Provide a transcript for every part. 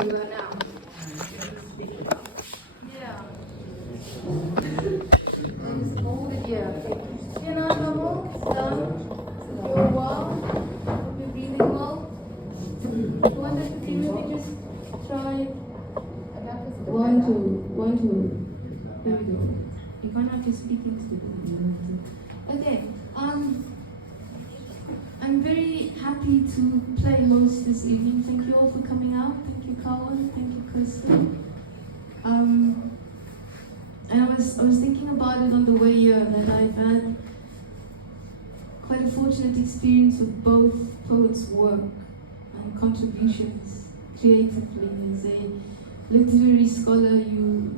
where we are now. Yeah. Just hold it here. Chin out normal. It's done. You're well. Hope you're breathing well. The one that you really just try. 1, 2, 1, 2. There we go. You can't have to speak into it. Okay. I'm very happy to play host this evening. Thank you all for coming out. Thank you, Kelwyn. Thank you, Kirsten. And I was thinking about it on the way here that I've had quite a fortunate experience with both poets' work and contributions creatively. As a literary scholar, you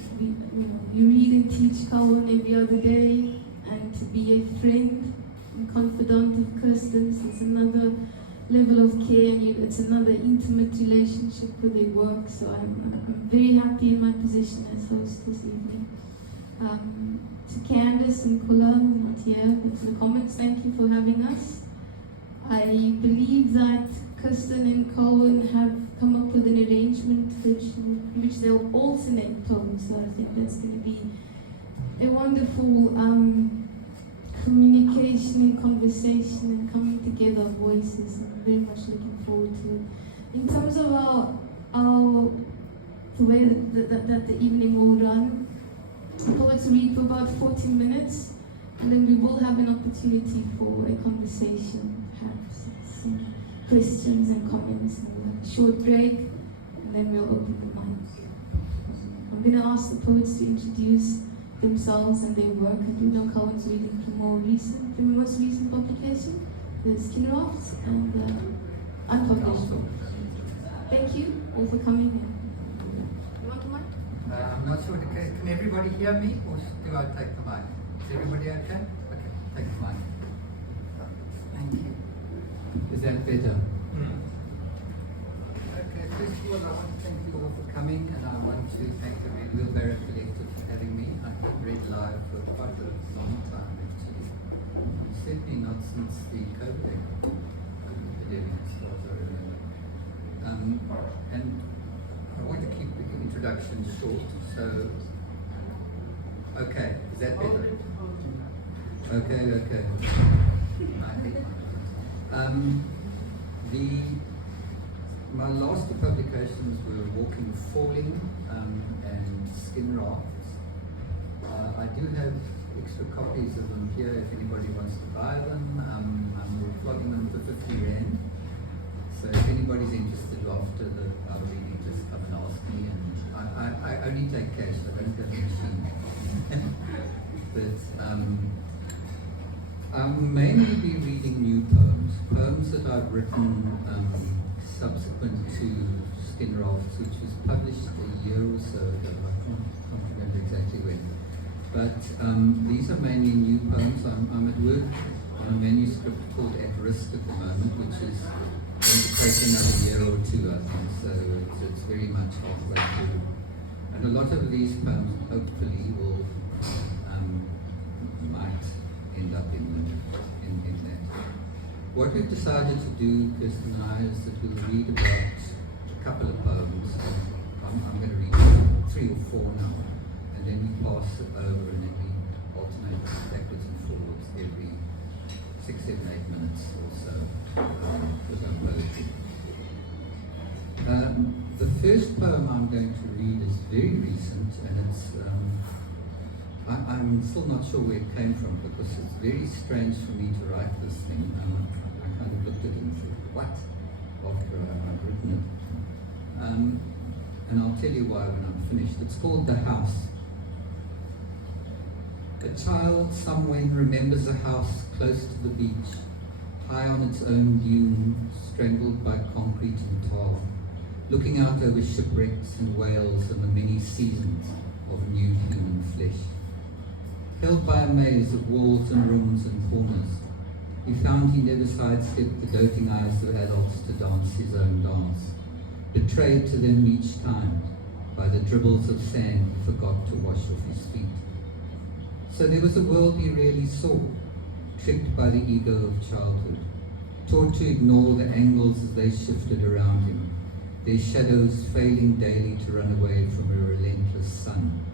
read and teach Kelwyn every other day, and to be a friend and confidant of Kirsten's is another level of care, and it's another intimate relationship with their work. So I'm very happy in my position as host this evening. To Candace and Kula, not here, but to the comments, thank you for having us. I believe that Kirsten and Kelwyn have come up with an arrangement in which they'll alternate poems, so I think that's going to be a wonderful communication and conversation and coming together of voices. I'm very much looking forward to it. In terms of the way that the evening will run, the poets read for about 14 minutes, and then we will have an opportunity for a conversation, perhaps some questions and comments, and we'll have a short break, and then we'll open the mic. I'm going to ask the poets to introduce themselves and their work. I do know Kelwyn's reading from the most recent publication, the Skinrafts, and unpublished. Thank you all for coming in. You want the mic? I'm not sure. Can everybody hear me, or do I take the mic? Is everybody okay? Okay, take the mic. Thank you. Is that better? Okay, first of all, I want to thank you all for coming, and I want to thank the Wheelbarrow Collective for having me. I've read live for quite a long time, actually. Certainly not since the COVID epidemic, as far as I remember. And I want to keep the introduction short, so... Okay, is that better? Okay. My last two publications were Walking Falling and Skin Rafts. I do have extra copies of them here if anybody wants to buy them. I'm flogging them for 50 Rand. So if anybody's interested after our reading, just come and ask me. And I only take cash, I don't have a machine. But I'll mainly be reading new poems that I've written subsequent to Skin Rafts, which was published a year or so ago. I can't remember exactly when. But these are mainly new poems. I'm at work on a manuscript called At Risk at the moment, which is going to take another year or two, I think. So it's very much halfway through. And a lot of these poems, hopefully, might end up in that. What we've decided to do, Kirsten and I, is that we'll read about a couple of poems. I'm going to read 3 or 4 now, and then we pass it over, and then we alternate backwards and forwards every 6, 7, 8 minutes or so with our poetry. The first poem I'm going to read is very recent, and it's I'm still not sure where it came from, because it's very strange for me to write this thing. I kind of looked at it and thought, what? After I've written it. And I'll tell you why when I'm finished. It's called The House. A child somewhere remembers a house close to the beach, high on its own dune, strangled by concrete and tar, looking out over shipwrecks and whales and the many seasons of new human flesh. Held by a maze of walls and rooms and corners, he found he never sidestepped the doting eyes of adults to dance his own dance, betrayed to them each time by the dribbles of sand he forgot to wash off his feet. So there was a world he rarely saw, tricked by the ego of childhood, taught to ignore the angles as they shifted around him, their shadows failing daily to run away from a relentless sun,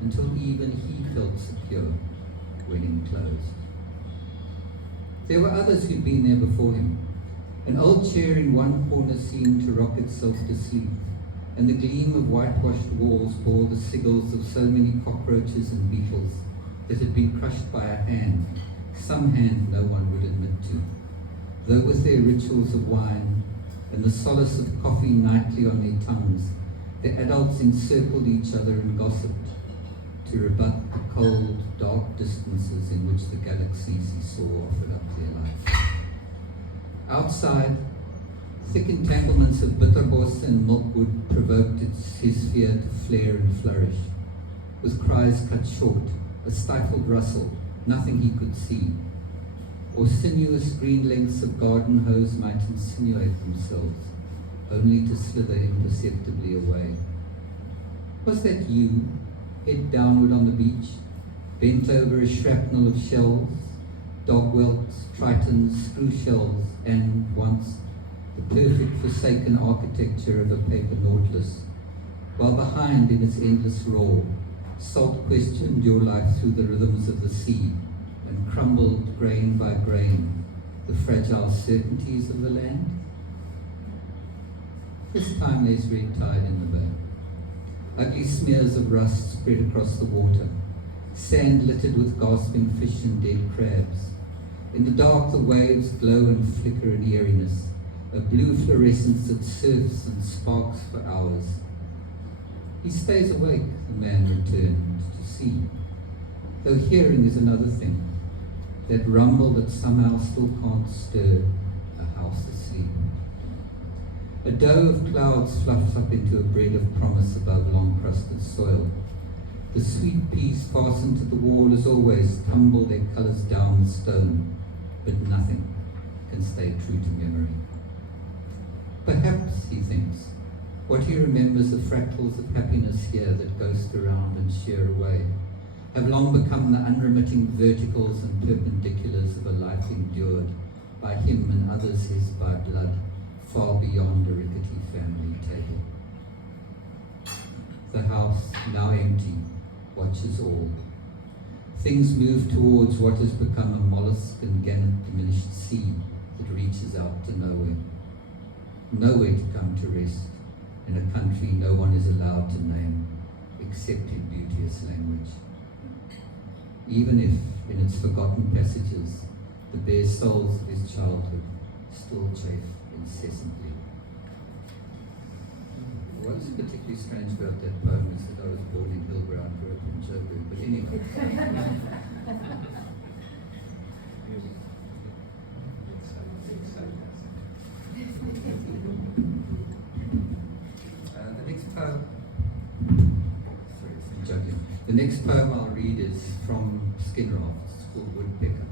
until even he felt secure when enclosed. There were others who'd been there before him. An old chair in one corner seemed to rock itself to sleep, and the gleam of whitewashed walls bore the sigils of so many cockroaches and beetles that had been crushed by a hand, some hand no one would admit to. Though with their rituals of wine and the solace of coffee nightly on their tongues, the adults encircled each other and gossiped to rebut the cold, dark distances in which the galaxies he saw offered up their light. Outside, thick entanglements of bitterbos and milkwood provoked his fear to flare and flourish. With cries cut short, a stifled rustle, nothing he could see, or sinuous green lengths of garden hose might insinuate themselves, only to slither imperceptibly away. Was that you, head downward on the beach, bent over a shrapnel of shells, dog whelks, tritons, screw shells, and, once, the perfect forsaken architecture of a paper nautilus, while behind in its endless roar, salt questioned your life through the rhythms of the sea, and crumbled grain by grain the fragile certainties of the land? This time there's red tide in the bay. Ugly smears of rust spread across the water, sand littered with gasping fish and dead crabs. In the dark the waves glow and flicker in eeriness, a blue fluorescence that surfs and sparks for hours. He stays awake, the man returned, to see, though hearing is another thing, that rumble that somehow still can't stir, a house asleep. A dough of clouds fluffs up into a bread of promise above long-crusted soil. The sweet peas fastened to the wall as always tumble their colours down the stone, but nothing can stay true to memory. Perhaps, he thinks, what he remembers of fractals of happiness here that ghost around and shear away have long become the unremitting verticals and perpendiculars of a life endured by him and others his by blood, far beyond a rickety family table. The house, now empty, watches all. Things move towards what has become a mollusk and gannet diminished sea that reaches out to nowhere. Nowhere to come to rest in a country no one is allowed to name except in beauteous language. Even if, in its forgotten passages, the bare souls of his childhood still chafe incessantly. What's particularly strange about that poem is that I was born in Wheelbarrow and grew up in Joburg, but anyway. The next poem I'll read is from Skinraft. It's called Woodpecker.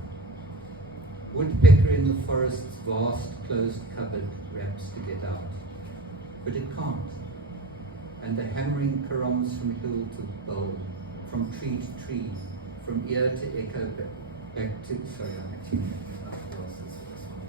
Woodpecker in the forest's vast closed cupboard raps to get out, but it can't. And the hammering caroms from hill to bowl, from tree to tree, from ear to echo back to. Sorry, I'm actually. I've lost this first one.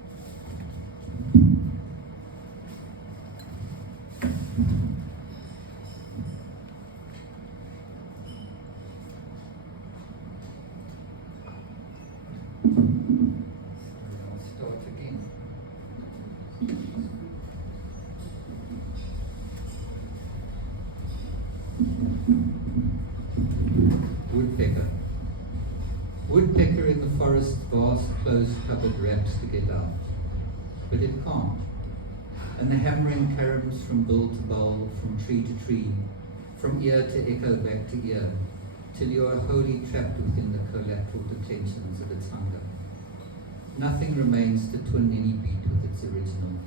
Woodpecker. Woodpecker in the forest's vast closed cupboard raps to get out, but it can't. And the hammering caroms from bill to bowl, from tree to tree, from ear to echo back to ear, till you are wholly trapped within the collateral detentions of its hunger. Nothing remains to twin any beat with its original.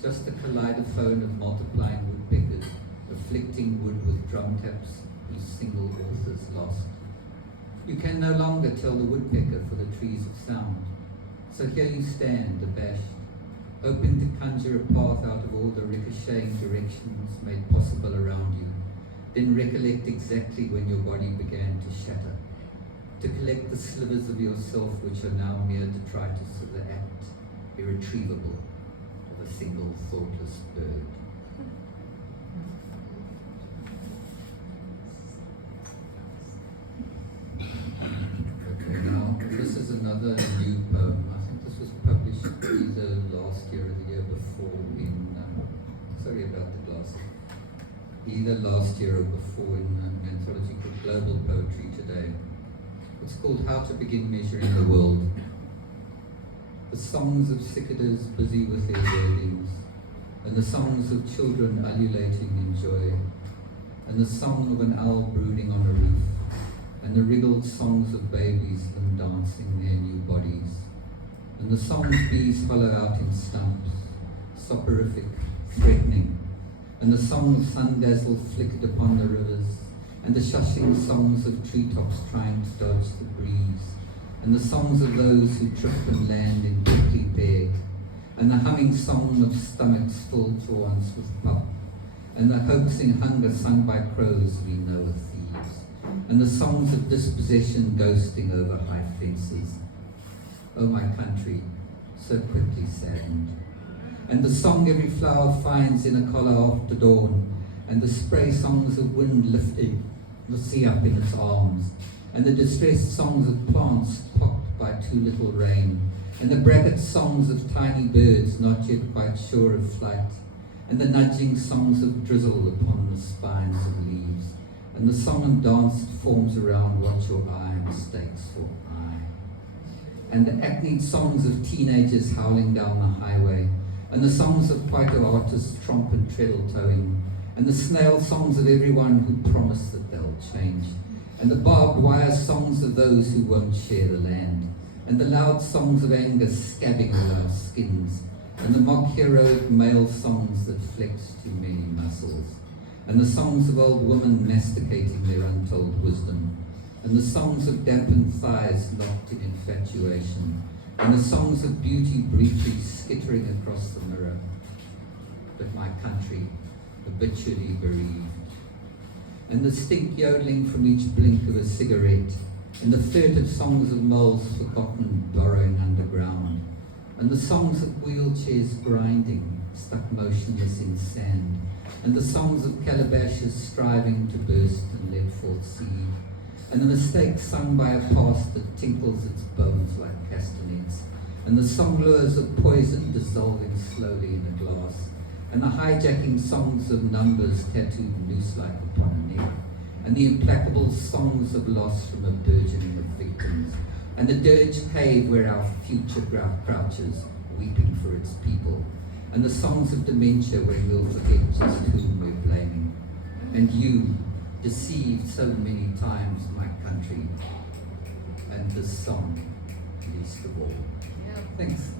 Just a kaleidophone of multiplying woodpeckers, afflicting wood with drum taps whose single author's lost. You can no longer tell the woodpecker for the trees of sound. So here you stand, abashed, hoping to conjure a path out of all the ricocheting directions made possible around you, then recollect exactly when your body began to shatter, to collect the slivers of yourself which are now mere detritus of the act, irretrievable, of a single thoughtless bird. Okay, now this is another new poem. I think this was published either last year or the year before in, sorry about the glasses, either last year or before in an anthology called Global Poetry Today. It's called How to Begin Measuring the World. The songs of cicadas busy with their birdings, and the songs of children ululating in joy, and the song of an owl brooding on a roof, and the wriggled songs of babies and dancing their new bodies, and the songs bees hollow out in stumps, soporific, threatening, and the song of sun-dazzle flickered upon the rivers, and the shushing songs of treetops trying to dodge the breeze, and the songs of those who trip and land in prickly pear, and the humming song of stomachs full for once with pop, and the hoaxing hunger sung by crows we know are thieves, and the songs of dispossession ghosting over high fences. Oh, my country, so quickly saddened. And the song every flower finds in a collar after dawn, and the spray songs of wind lifting the sea up in its arms, and the distressed songs of plants popped by too little rain, and the bracket songs of tiny birds not yet quite sure of flight, and the nudging songs of drizzle upon the spines of leaves, and the song and dance that forms around what your eye mistakes for eye, and the acne songs of teenagers howling down the highway, and the songs of Kwaito artists tromp and treadle towing, and the snail songs of everyone who promise that they'll change, and the barbed wire songs of those who won't share the land, and the loud songs of anger scabbing all our skins, and the mock heroic male songs that flex too many muscles, and the songs of old women masticating their untold wisdom, and the songs of dampened thighs locked in infatuation, and the songs of beauty briefly skittering across the mirror. But my country, habitually bereaved, and the stink yodeling from each blink of a cigarette, and the furtive songs of moles forgotten burrowing underground, and the songs of wheelchairs grinding, stuck motionless in sand, and the songs of calabashes striving to burst and let forth seed, and the mistakes sung by a past that tinkles its bones like castanets, and the song lures of poison dissolving slowly in a glass, and the hijacking songs of numbers tattooed noose-like upon a neck, and the implacable songs of loss from a burgeoning of victims, and the dirge cave where our future crouches, weeping for its people, and the songs of dementia when we'll forget just whom we're blaming, and you, deceived so many times, my country, and this song, least of all. Yeah. Thanks.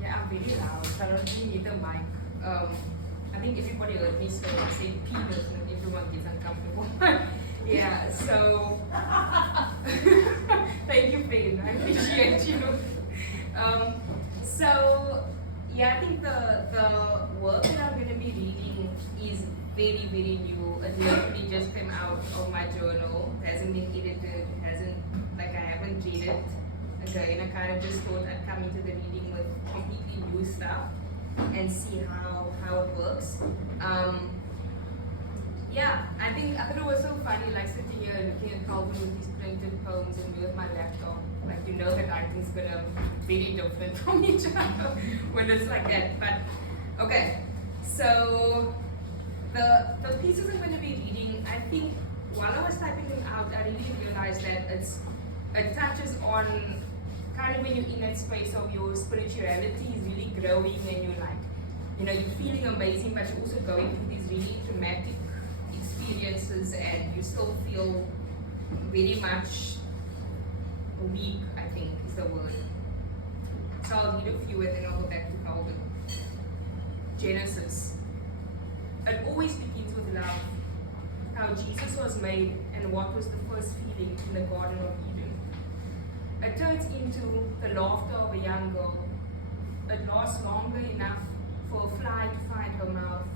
Yeah, I'm very loud. So I don't really need the mic. I think everybody heard me say penis and everyone gets uncomfortable. Yeah, so thank you, Finn. I appreciate you. So yeah, I think the work that I'm going to be reading is very, very new. It literally just came out of my journal. It hasn't been edited. I haven't read it. Okay, and I kind of just thought I'd come into the reading with completely new stuff and see how it works. Yeah, I thought it was so funny, like sitting here and looking at Kelwyn with these printed poems and me with my laptop. Like, you know that writing's gonna be very different from each other when it's like that. But okay, so the pieces I'm going to be reading, I think while I was typing them out, I really realized that it touches on kind of when you're in that space of your spirituality is really growing and you're like, you're feeling amazing, but you're also going through these really traumatic experiences and you still feel very much weak, I think is the word. So I'll read a few and then I'll go back to Kelwyn. Genesis. It always begins with love. How Jesus was made and what was the first feeling in the Garden of Eden. It turns into the laughter of a young girl. It lasts longer enough for a fly to find her mouth.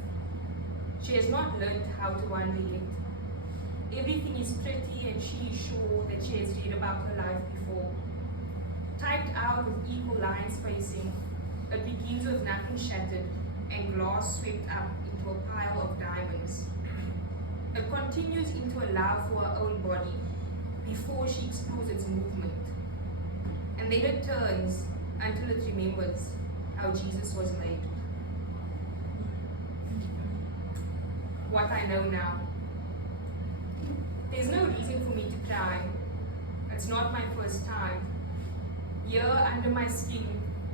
She has not learned how to wonder yet. Everything is pretty and she is sure that she has read about her life before. typed out with equal line spacing. It begins with nothing shattered and glass swept up into a pile of diamonds. It continues into a love for her own body before she explores its movement. And then it turns until it remembers how Jesus was made. What I know now. There's no reason for me to cry. It's not my first time. Here under my skin,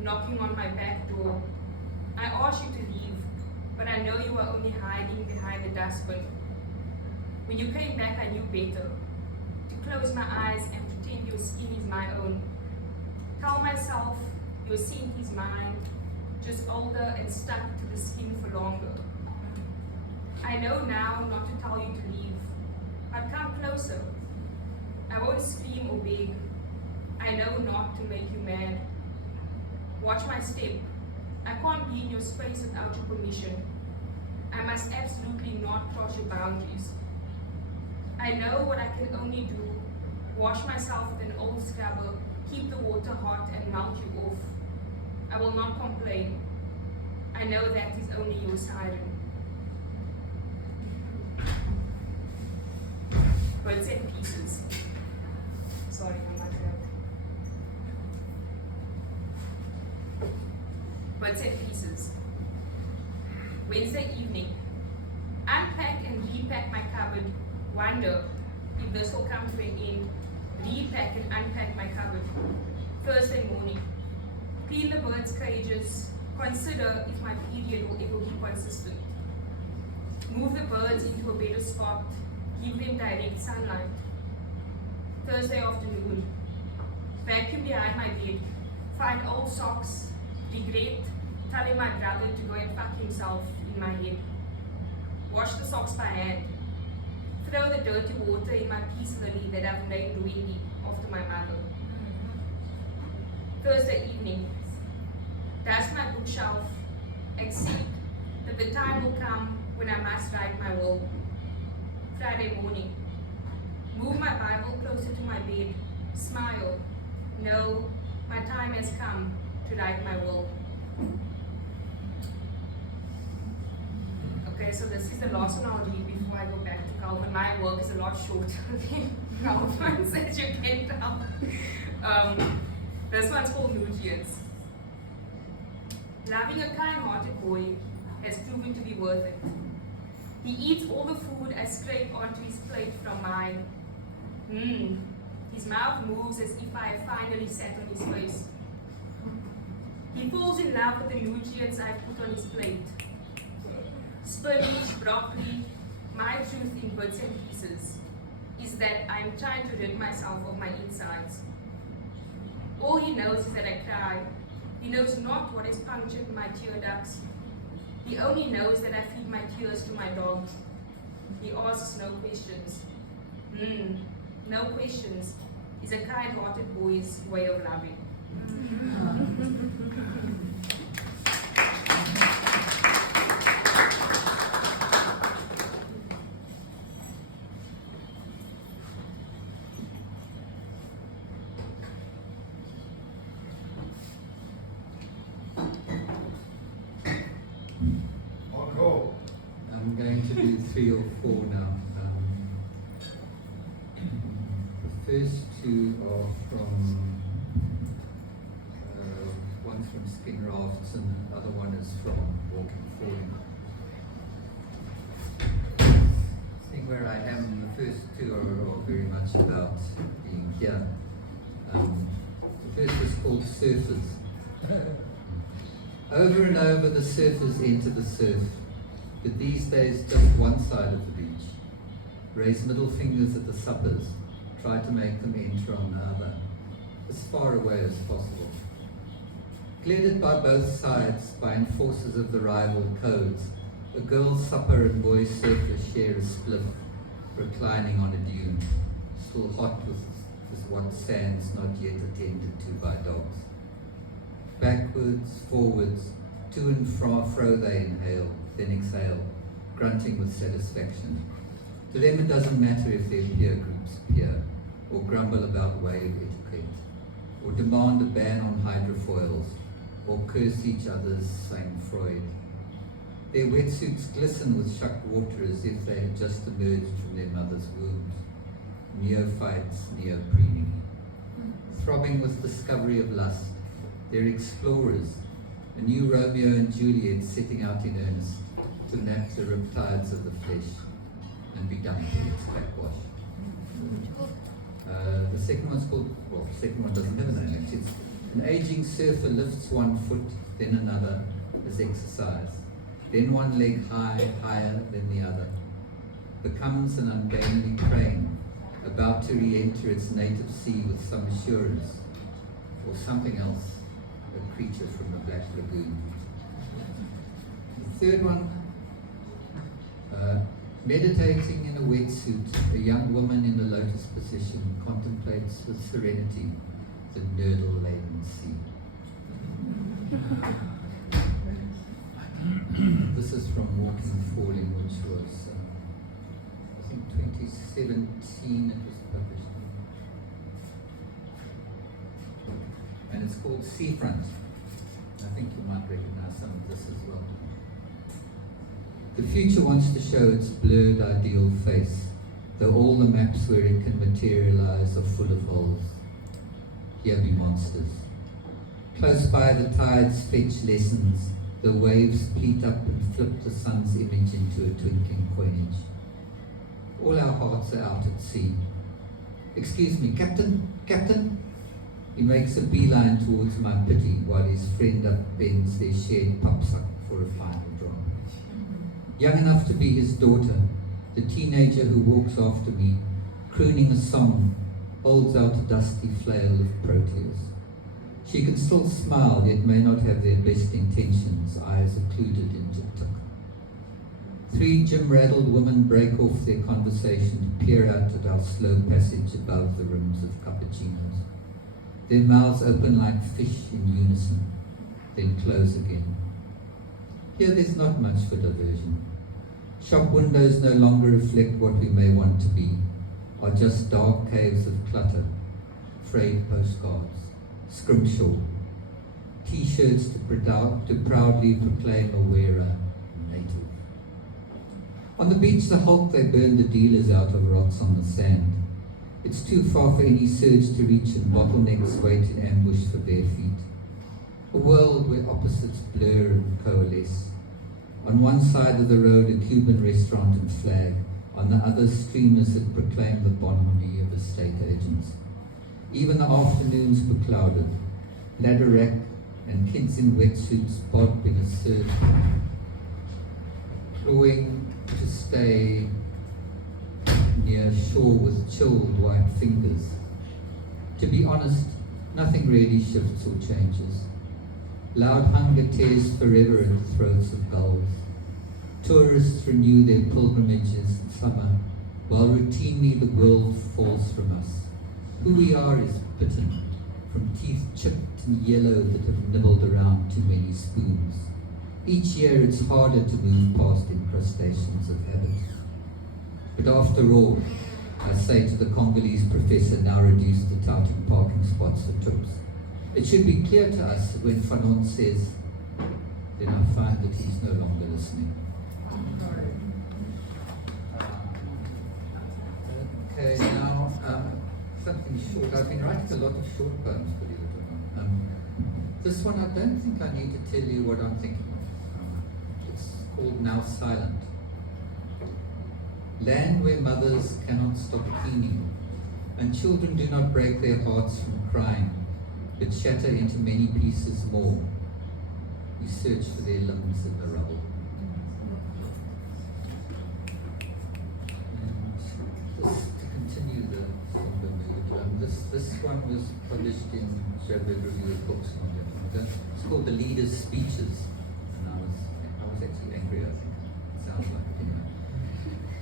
knocking on my back door. I asked you to leave, but I know you were only hiding behind the dustbin. When you came back, I knew better. To close my eyes and pretend your skin is my own. Tell myself your scent is mine, just older and stuck to the skin for longer. I know now not to tell you to leave, but come closer. I won't scream or beg. I know not to make you mad. Watch my step. I can't be in your space without your permission. I must absolutely not cross your boundaries. I know what I can only do. Wash myself with an old scrubber, keep the water hot and melt you off. I will not complain. I know that is only your siren. Birds and pieces. Sorry, I'm not here. Birds and pieces. Wednesday evening. Unpack and repack my cupboard. Wonder if this will come to an end. Repack and unpack my cupboard. Thursday morning. Clean the birds' cages. Consider if my period will ever be consistent. Move the birds into a better spot. Give them direct sunlight. Thursday afternoon. Vacuum behind my bed. Find old socks. Regret telling my brother to go and fuck himself in my head. Wash the socks by hand. Throw the dirty water in my peace lily that I've named Wendy after my mother. Thursday evening. Dust my bookshelf. Accept that the time will come when I must write my will. Friday morning. Move my Bible closer to my bed. Smile. No, my time has come to write my will. Okay, so this is the last one I'll read before I go back to Kelwyn. My work is a lot shorter than Kelwyn's, as you can tell. This one's called Nutrients. Loving a kind-hearted boy has proven to be worth it. He eats all the food I scrape onto his plate from mine. His mouth moves as if I have finally sat on his face. He falls in love with the nutrients I put on his plate. Spinach, broccoli, my truth in bits and pieces is that I am trying to rid myself of my insides. All he knows is that I cry. He knows not what is punctured in my tear ducts. He only knows that I feed my tears to my dog. He asks no questions. No questions is a kind-hearted boy's way of loving. I'm going to do 3 or 4 now. The first 2 are from one's from Skin Rafts and the other one is from Walking Falling. Seeing where I am, the first 2 are very much about being here. The first is called Surfers. Over and over the surfers enter the surf, but these days just one side of the beach. Raise middle fingers at the suppers, try to make them enter on the other, as far away as possible. Glared by both sides by enforcers of the rival codes, a girl's supper and boy surfer share a spliff, reclining on a dune, still hot with what sands not yet attended to by dogs. Backwards, forwards, to and fro they inhale, then exhale, grunting with satisfaction. To them it doesn't matter if their peer groups peer, or grumble about wave etiquette. or demand a ban on hydrofoils, or curse each other's sang Freud. Their wetsuits glisten with shucked water as if they had just emerged from their mother's wombs. Neophytes neoprening. Throbbing with discovery of lust, they're explorers, a new Romeo and Juliet setting out in earnest to map the riptides of the flesh and be done with its backwash. The second one's called, well, the second one doesn't have a name. It's an aging surfer lifts one foot, then another, as exercise. Then one leg higher than the other. Becomes an ungainly crane, about to re-enter its native sea with some assurance, or something else, a creature from the Black Lagoon. The third one, meditating in a wetsuit, a young woman in the lotus position contemplates with serenity the nurdle-laden sea. This is from Walking Falling, which was, I think 2017 it was published. And it's called Seafront. I think you might recognize some of this as well. The future wants to show its blurred ideal face, though all the maps where it can materialize are full of holes. Here be monsters. Close by the tides fetch lessons, the waves pleat up and flip the sun's image into a twinkling coinage. All our hearts are out at sea. Excuse me, Captain? Captain? He makes a beeline towards my pity while his friend upbends their shared pupsuck for a final drop. Young enough to be his daughter, the teenager who walks after me, crooning a song, holds out a dusty flail of Proteus. She can still smile, yet may not have their best intentions, eyes occluded in tuk-tuk. Three gym-raddled women break off their conversation to peer out at our slow passage above the rims of cappuccinos. Their mouths open like fish in unison, then close again. Here there's not much for diversion. Shop windows no longer reflect what we may want to be, are just dark caves of clutter, frayed postcards, scrimshaw, T-shirts to proudly proclaim a wearer native. On the beach, the Hulk, they burn the dealers out of rocks on the sand. It's too far for any surge to reach, and bottlenecks wait in ambush for bare feet. A world where opposites blur and coalesce. On one side of the road, a Cuban restaurant and flag. On the other, streamers that proclaim the bonhomie of estate agents. Even the afternoons beclouded. Ladder rack and kids in wetsuits bob in a surge, clawing to stay near shore with chilled white fingers. To be honest, nothing really shifts or changes. Loud hunger tears forever at the throats of gulls. Tourists renew their pilgrimages in summer, while routinely the world falls from us. Who we are is bitten, from teeth chipped and yellow that have nibbled around too many spoons. Each year it's harder to move past incrustations of habit. But after all, I say to the Congolese professor now reduced to touting parking spots for trips, it should be clear to us when Fanon says, then I find that he's no longer listening. Okay, now something short. I've been writing a lot of short poems, believe it or not. This one, I don't think I need to tell you what I'm thinking of. It's called Now Silent. Land where mothers cannot stop cleaning, and children do not break their hearts from crying, but shatter into many pieces more. We search for their limbs in the rubble. And just to continue the mood, this one was published in Muizenberg Review of Books. It's called The Leader's Speeches, and I was actually angry. I think it sounds like it anyway.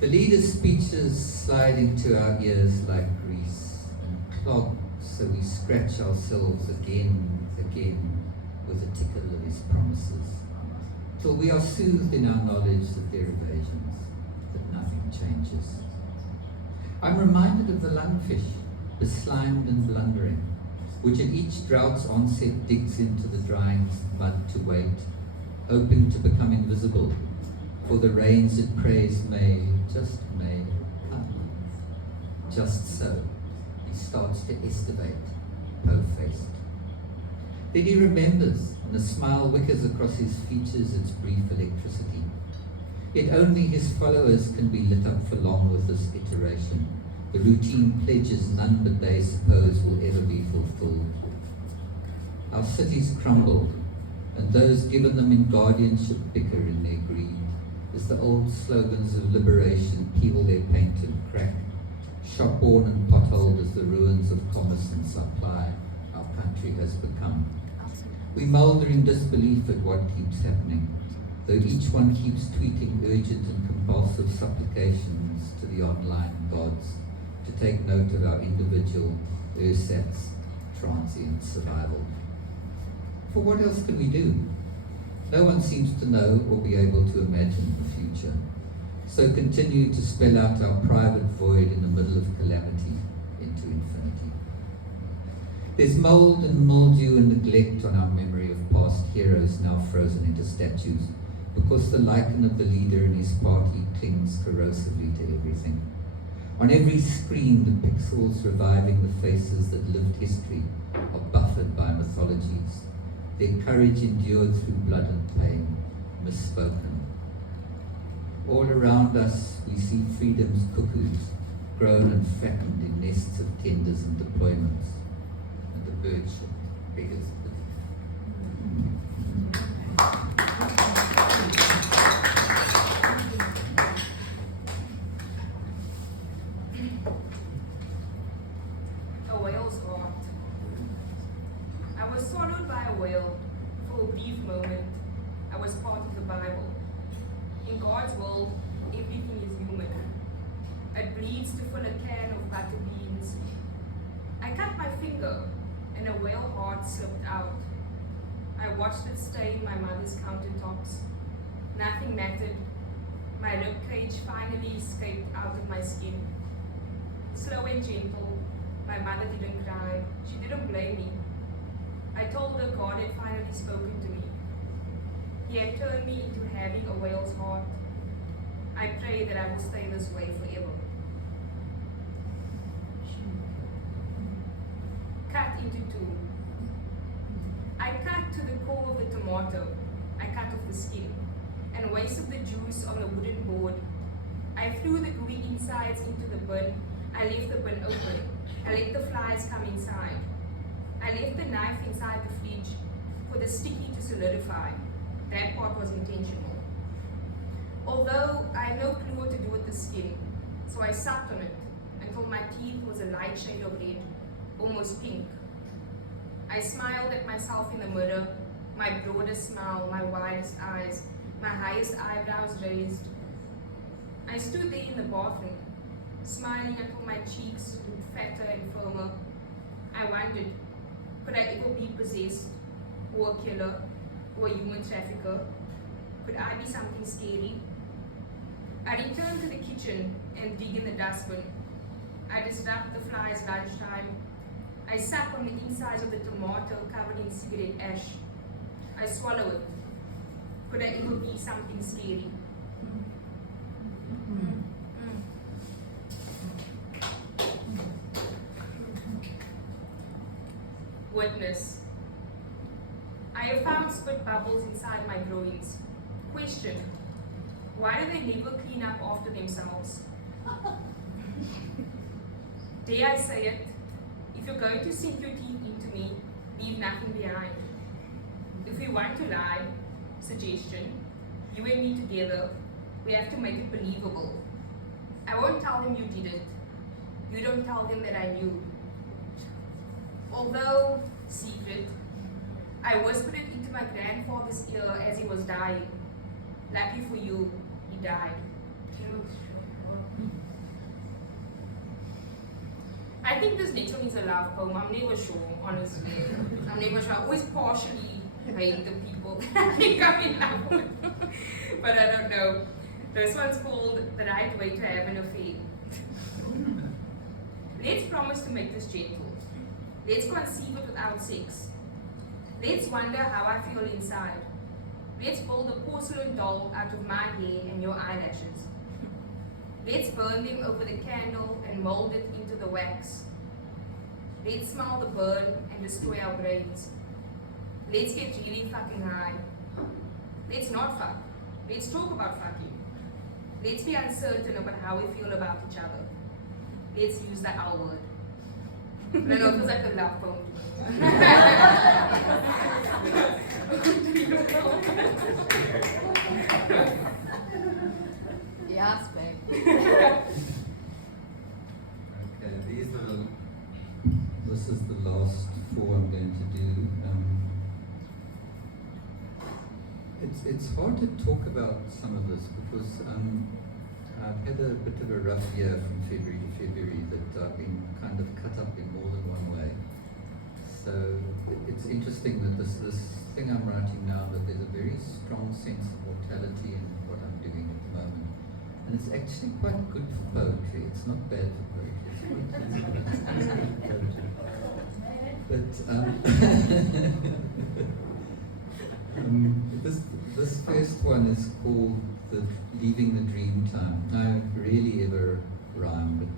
The leader's speeches slide into our ears like grease and clog, so we scratch ourselves again with a tickle of his promises, till we are soothed in our knowledge that they're evasions, that nothing changes. I'm reminded of the lungfish, beslimed and blundering, which at each drought's onset digs into the drying mud to wait, hoping to become invisible, for the rains it prays may, just may, come. Just so, he starts to estivate, po-faced. Then he remembers, and a smile wickers across his features its brief electricity. Yet only his followers can be lit up for long with this iteration, the routine pledges none but they suppose will ever be fulfilled. Our cities crumble, and those given them in guardianship bicker in their greed, as the old slogans of liberation peel their paint and crack, shop-worn and potholed as the ruins of commerce and supply our country has become. We moulder in disbelief at what keeps happening, though each one keeps tweeting urgent and compulsive supplications to the online gods to take note of our individual ersatz transient survival. For what else can we do? No one seems to know or be able to imagine the future. So continue to spell out our private void in the middle of calamity into infinity. There's mold and mildew and neglect on our memory of past heroes now frozen into statues, because the lichen of the leader and his party clings corrosively to everything. On every screen, the pixels reviving the faces that lived history are buffered by mythologies, their courage endured through blood and pain, misspoken. All around us, we see freedom's cuckoos, grown and fattened in nests of tenders and deployments, and the birdship beggars belief. A whale's heart. I was swallowed by a whale. For a brief moment, I was part of the Bible. In God's world, everything is human. It bleeds to fill a can of butter beans. I cut my finger, and a whale heart slipped out. I watched it stain my mother's countertops. Nothing mattered. My ribcage finally escaped out of my skin. Slow and gentle, my mother didn't cry. She didn't blame me. I told her God had finally spoken to me. He had turned me into having a whale's heart. I pray that I will stay this way forever. Cut into two. I cut to the core of the tomato. I cut off the skin and wasted the juice on the wooden board. I threw the gooey insides into the bin. I left the bin open. I let the flies come inside. I left the knife inside the fridge for the sticky to solidify. That part was intentional. Although I had no clue what to do with the skin, so I sucked on it until my teeth was a light shade of red, almost pink. I smiled at myself in the mirror, my broadest smile, my widest eyes, my highest eyebrows raised. I stood there in the bathroom, smiling until my cheeks looked fatter and firmer. I wondered, could I ever be possessed, or a killer, or a human trafficker? Could I be something scary? I returned to the kitchen and dig in the dustbin. I disrupt the flies' lunchtime. I suck on the insides of the tomato covered in cigarette ash. I swallow it. Could I ever be something scary? Witness. I have found spit bubbles inside my groins. Question. Why do they never clean up after themselves? Dare I say it? If you're going to sink your teeth into me, leave nothing behind. If we want to lie, suggestion, you and me together, we have to make it believable. I won't tell them you did it. You don't tell them that I knew. Although secret, I whispered it into my grandfather's ear as he was dying. Lucky for you, he died. I think this next one is a love poem. I'm never sure, honestly. I'm never sure. I always partially hate the people I think I'm in love with. But I don't know. This one's called The Right Way to Have an Affair. Let's promise to make this gentle. Let's conceive it without sex. Let's wonder how I feel inside. Let's build a porcelain doll out of my hair and your eyelashes. Let's burn them over the candle and mold it into the wax. Let's smell the burn and destroy our brains. Let's get really fucking high. Let's not fuck. Let's talk about fucking. Let's be uncertain about how we feel about each other. Let's use the L word. I don't know, it feels like the love poem. Yes, babe. Okay, this is the last 4 I'm going to do. It's hard to talk about some of this because I've had a bit of a rough year from February to February that I've been kind of cut up in more than one way. So it's interesting that this thing I'm writing now, that there's a very strong sense of mortality in what I'm doing at the moment. And it's actually quite good for poetry. It's not bad for poetry. It's quite good for poetry. But this first one is called Leaving the Dream Time. I rarely ever rhyme,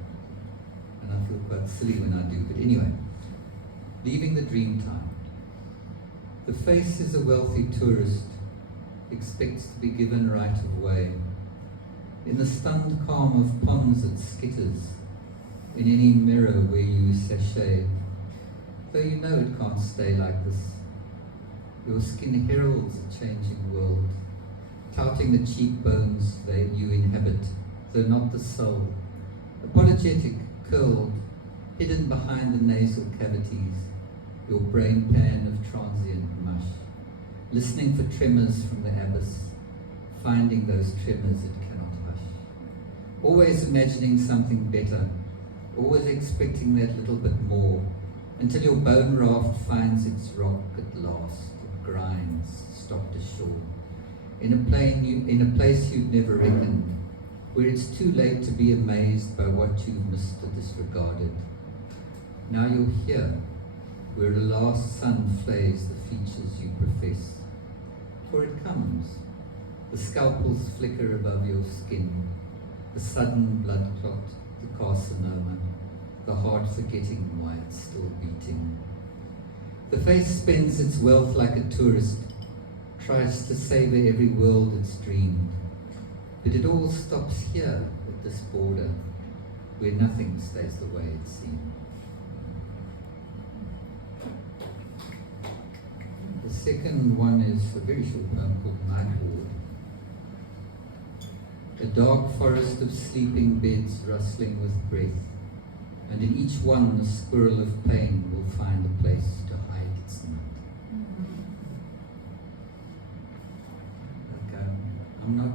and I feel quite silly when I do. But anyway, Leaving the Dream Time. The face is a wealthy tourist, expects to be given right of way. In the stunned calm of ponds it skitters, in any mirror where you sashay. Though you know it can't stay like this. Your skin heralds a changing world, touting the cheekbones you inhabit, though not the soul. Apologetic, curled, hidden behind the nasal cavities, your brain pan of transient mush, listening for tremors from the abyss, finding those tremors it cannot hush. Always imagining something better, always expecting that little bit more, until your bone raft finds its rock at last. Grinds, stopped ashore, in a place you'd never reckoned, where it's too late to be amazed by what you've missed or disregarded. Now you're here, where the last sun flays the features you profess. For it comes, the scalpels flicker above your skin, the sudden blood clot, the carcinoma, the heart forgetting why it's still beating. The face spends its wealth like a tourist, tries to savor every world it's dreamed. But it all stops here at this border, where nothing stays the way it seemed. The second one is a very short poem called Night Ward. A dark forest of sleeping beds rustling with breath, and in each one the squirrel of pain will find a place to hide its nut. Okay, I'm not.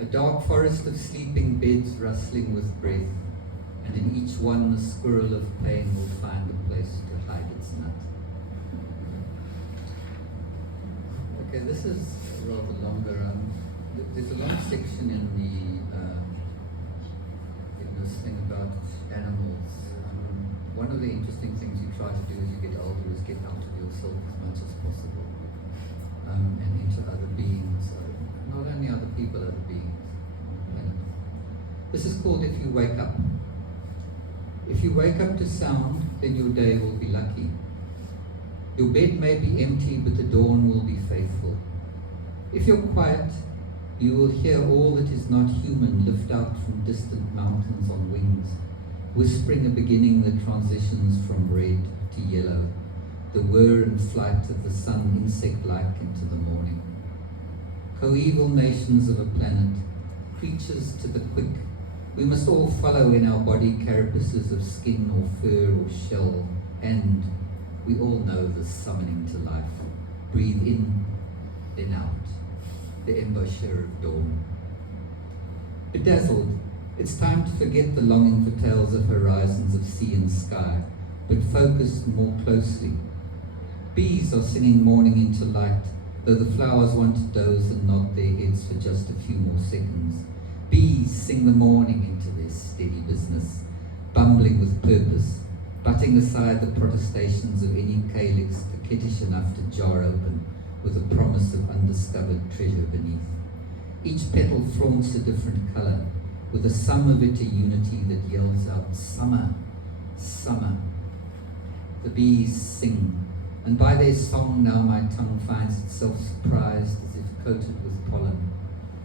A dark forest of sleeping beds rustling with breath, and in each one the squirrel of pain will find a place to hide its nut. Okay, this is rather longer. There's a long section in this thing about animals. One of the interesting things you try to do as you get older is get out of yourself as much as possible, and into other beings, not only other people, other beings on the planet. This is called If You Wake Up. If you wake up to sound, then your day will be lucky. Your bed may be empty, but the dawn will be faithful. If you're quiet, you will hear all that is not human lift out from distant mountains on wings, whispering a beginning that transitions from red to yellow, the whir and flight of the sun insect-like into the morning. Coeval nations of a planet, creatures to the quick, we must all follow in our body carapaces of skin or fur or shell, and we all know the summoning to life. Breathe in, then out, the embouchure of dawn. Bedazzled, it's time to forget the longing for tales of horizons of sea and sky, but focused more closely. Bees are singing morning into light, though the flowers want to doze and nod their heads for just a few more seconds. Bees sing the morning into their steady business, bumbling with purpose, butting aside the protestations of any calyx coquettish enough to jar open with a promise of undiscovered treasure beneath. Each petal flaunts a different colour, with the sum of it a unity that yells out, summer, summer. The bees sing, and by their song now my tongue finds itself surprised as if coated with pollen,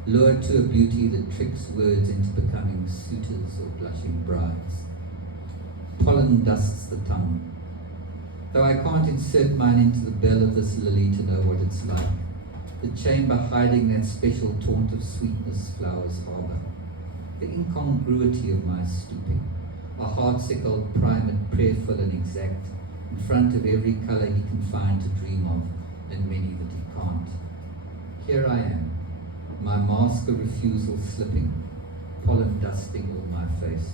lured to a beauty that tricks words into becoming suitors or blushing brides. Pollen dusts the tongue, though I can't insert mine into the bell of this lily to know what it's like, the chamber hiding that special taunt of sweetness flowers harbour, the incongruity of my stooping, a heart-sickled primate, prayerful and exact, in front of every colour he can find to dream of, and many that he can't. Here I am, my mask of refusal slipping, pollen dusting all my face.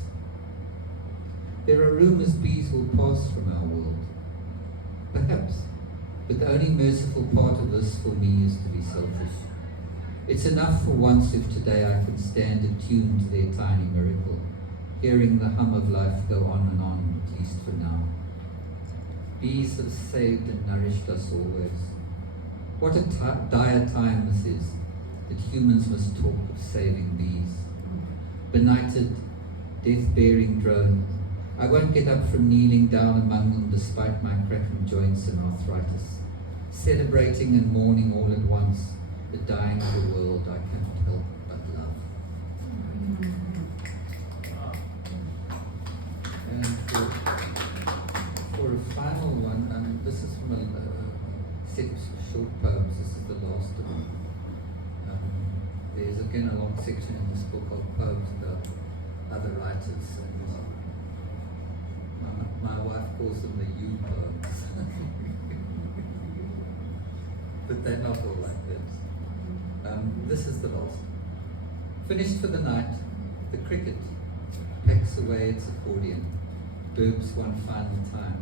There are rumours bees will pass from our world. Perhaps, but the only merciful part of this for me is to be selfish. It's enough for once if today I can stand attuned to their tiny miracle, hearing the hum of life go on, at least for now. Bees have saved and nourished us always. What a dire time this is, that humans must talk of saving bees. Benighted, death-bearing drone, I won't get up from kneeling down among them despite my cracking joints and arthritis, celebrating and mourning all at once the dying of the world I cannot help but love. And for a final one, this is from a set of short poems. This is the last of them. There's again a long section in this book of poems about other writers, and my wife calls them the you poems. But they're not all like this. This is the last. Finished for the night, the cricket pecks away its accordion, burps one final time,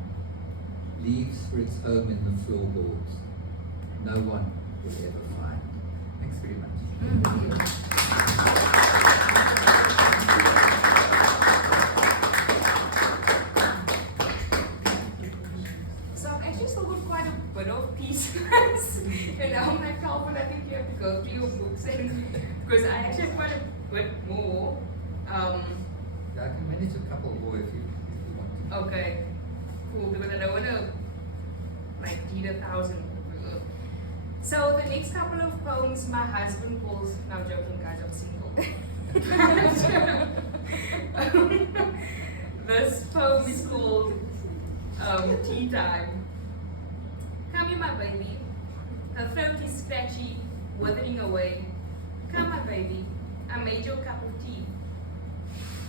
leaves for its home in the floorboards. No one will ever find. Thanks very much. So I've actually still got quite a bit of pieces. And now I'm like, Kelwyn, I think you have to go through your books and because I actually have quite a bit more. I can manage a couple more if you want to. Okay, cool, because I don't want to like read 1,000. So the next couple of poems my husband calls, now I'm joking guys, I'm single. This poem is called Tea Time. Come here my baby, her throat is scratchy, withering away. Come my baby, I made you a cup of tea.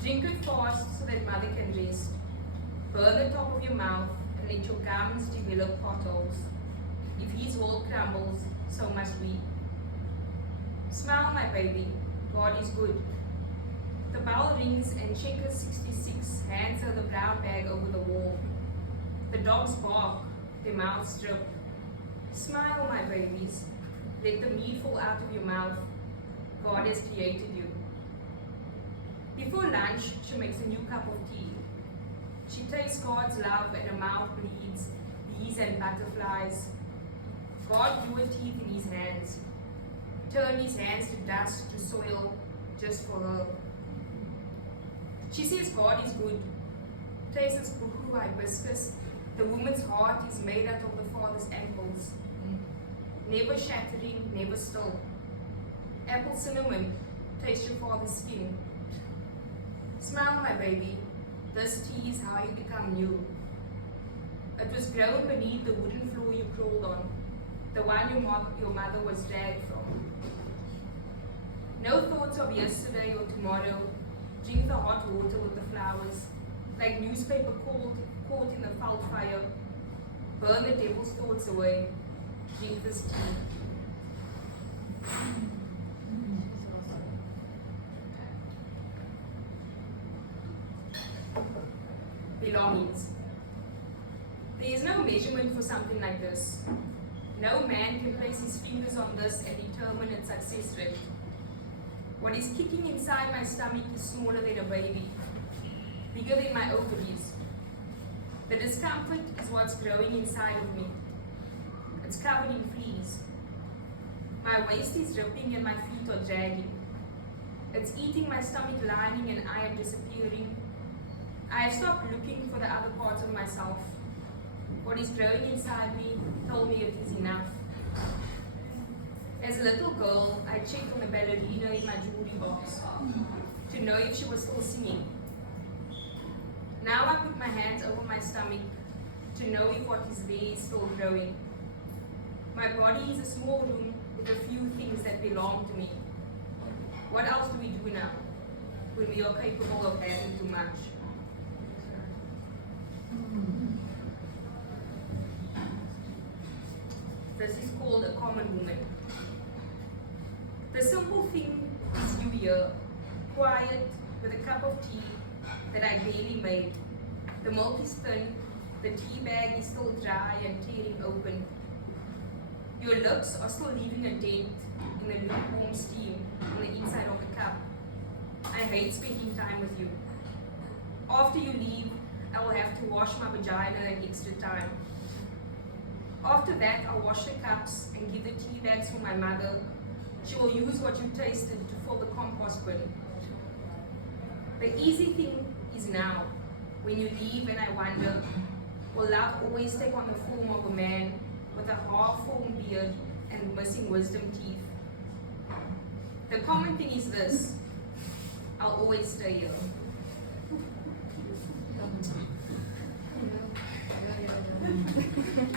Drink it fast so that mother can rest. Burn the top of your mouth and let your garments develop potholes. If his world crumbles, so must we. Smile, my baby, God is good. The bell rings and Checker 66 hands her the brown bag over the wall. The dogs bark, their mouths drip. Smile, my babies, let the meat fall out of your mouth. God has created you. Before lunch, she makes a new cup of tea. She tastes God's love and her mouth bleeds bees and butterflies. God grew her teeth in his hands, turned his hands to dust, to soil, just for her. She says God is good. Tastes buku hibiscus. The woman's heart is made out of the father's ankles. Never shattering, never still. Apple cinnamon, taste your father's skin. Smile, my baby. This tea is how you become new. It was grown beneath the wooden floor you crawled on, the one your mother was dragged from. No thoughts of yesterday or tomorrow. Drink the hot water with the flowers, like newspaper caught in the foul fire. Burn the devil's thoughts away. Drink this tea. Belongings. There is no measurement for something like this. No man can place his fingers on this and determine its success rate. What is kicking inside my stomach is smaller than a baby, bigger than my ovaries. The discomfort is what's growing inside of me. It's covered in fleas. My waist is dripping and my feet are dragging. It's eating my stomach lining and I am disappearing. I have stopped looking for the other parts of myself. What is growing inside me told me it is enough. As a little girl, I checked on the ballerina in my jewelry box to know if she was still singing. Now I put my hands over my stomach to know if what is there is still growing. My body is a small room with a few things that belong to me. What else do we do now when we are capable of having too much? This is called a common woman. The simple thing is you here, quiet, with a cup of tea that I barely made. The milk is thin, the tea bag is still dry and tearing open. Your lips are still leaving a dent in the lukewarm steam on the inside of the cup. I hate spending time with you. After you leave, I will have to wash my vagina an extra time. After that, I'll wash the cups and give the tea bags for my mother. She will use what you tasted to fill the compost bin. The easy thing is now, when you leave and I wonder, will love always take on the form of a man with a half-formed beard and missing wisdom teeth? The common thing is this: I'll always stay here.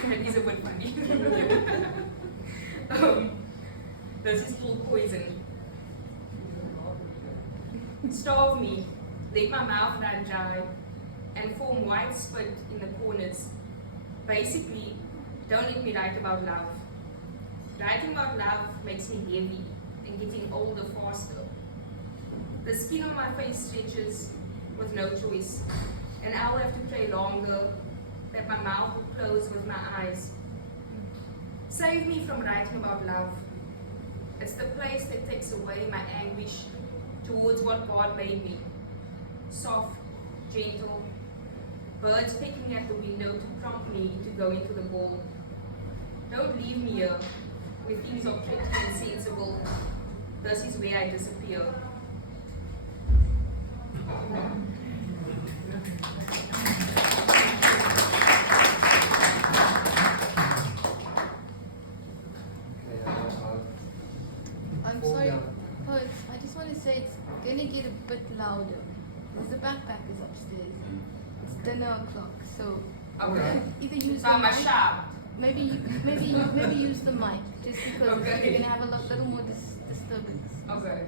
That is a bit funny. This is called poison. Starve me, let my mouth run dry, and form white spit in the corners. Basically, don't let me write about love. Writing about love makes me heavy and getting older faster. The skin on my face stretches with no choice, and I will have to pray longer that my mouth will close with my eyes. Save me from writing about love. It's the place that takes away my anguish towards what God made me. Soft, gentle, birds pecking at the window to prompt me to go into the ball. Don't leave me here where things are pretty and sensible. This is where I disappear. I'm sorry, Poets, I just want to say it's going to get a bit louder. Because the backpack is upstairs. It's dinner o'clock, so Okay. either use So the I'm a mic. sharp. Maybe use the mic, just because Okay. you're going to have a little more disturbance. Okay.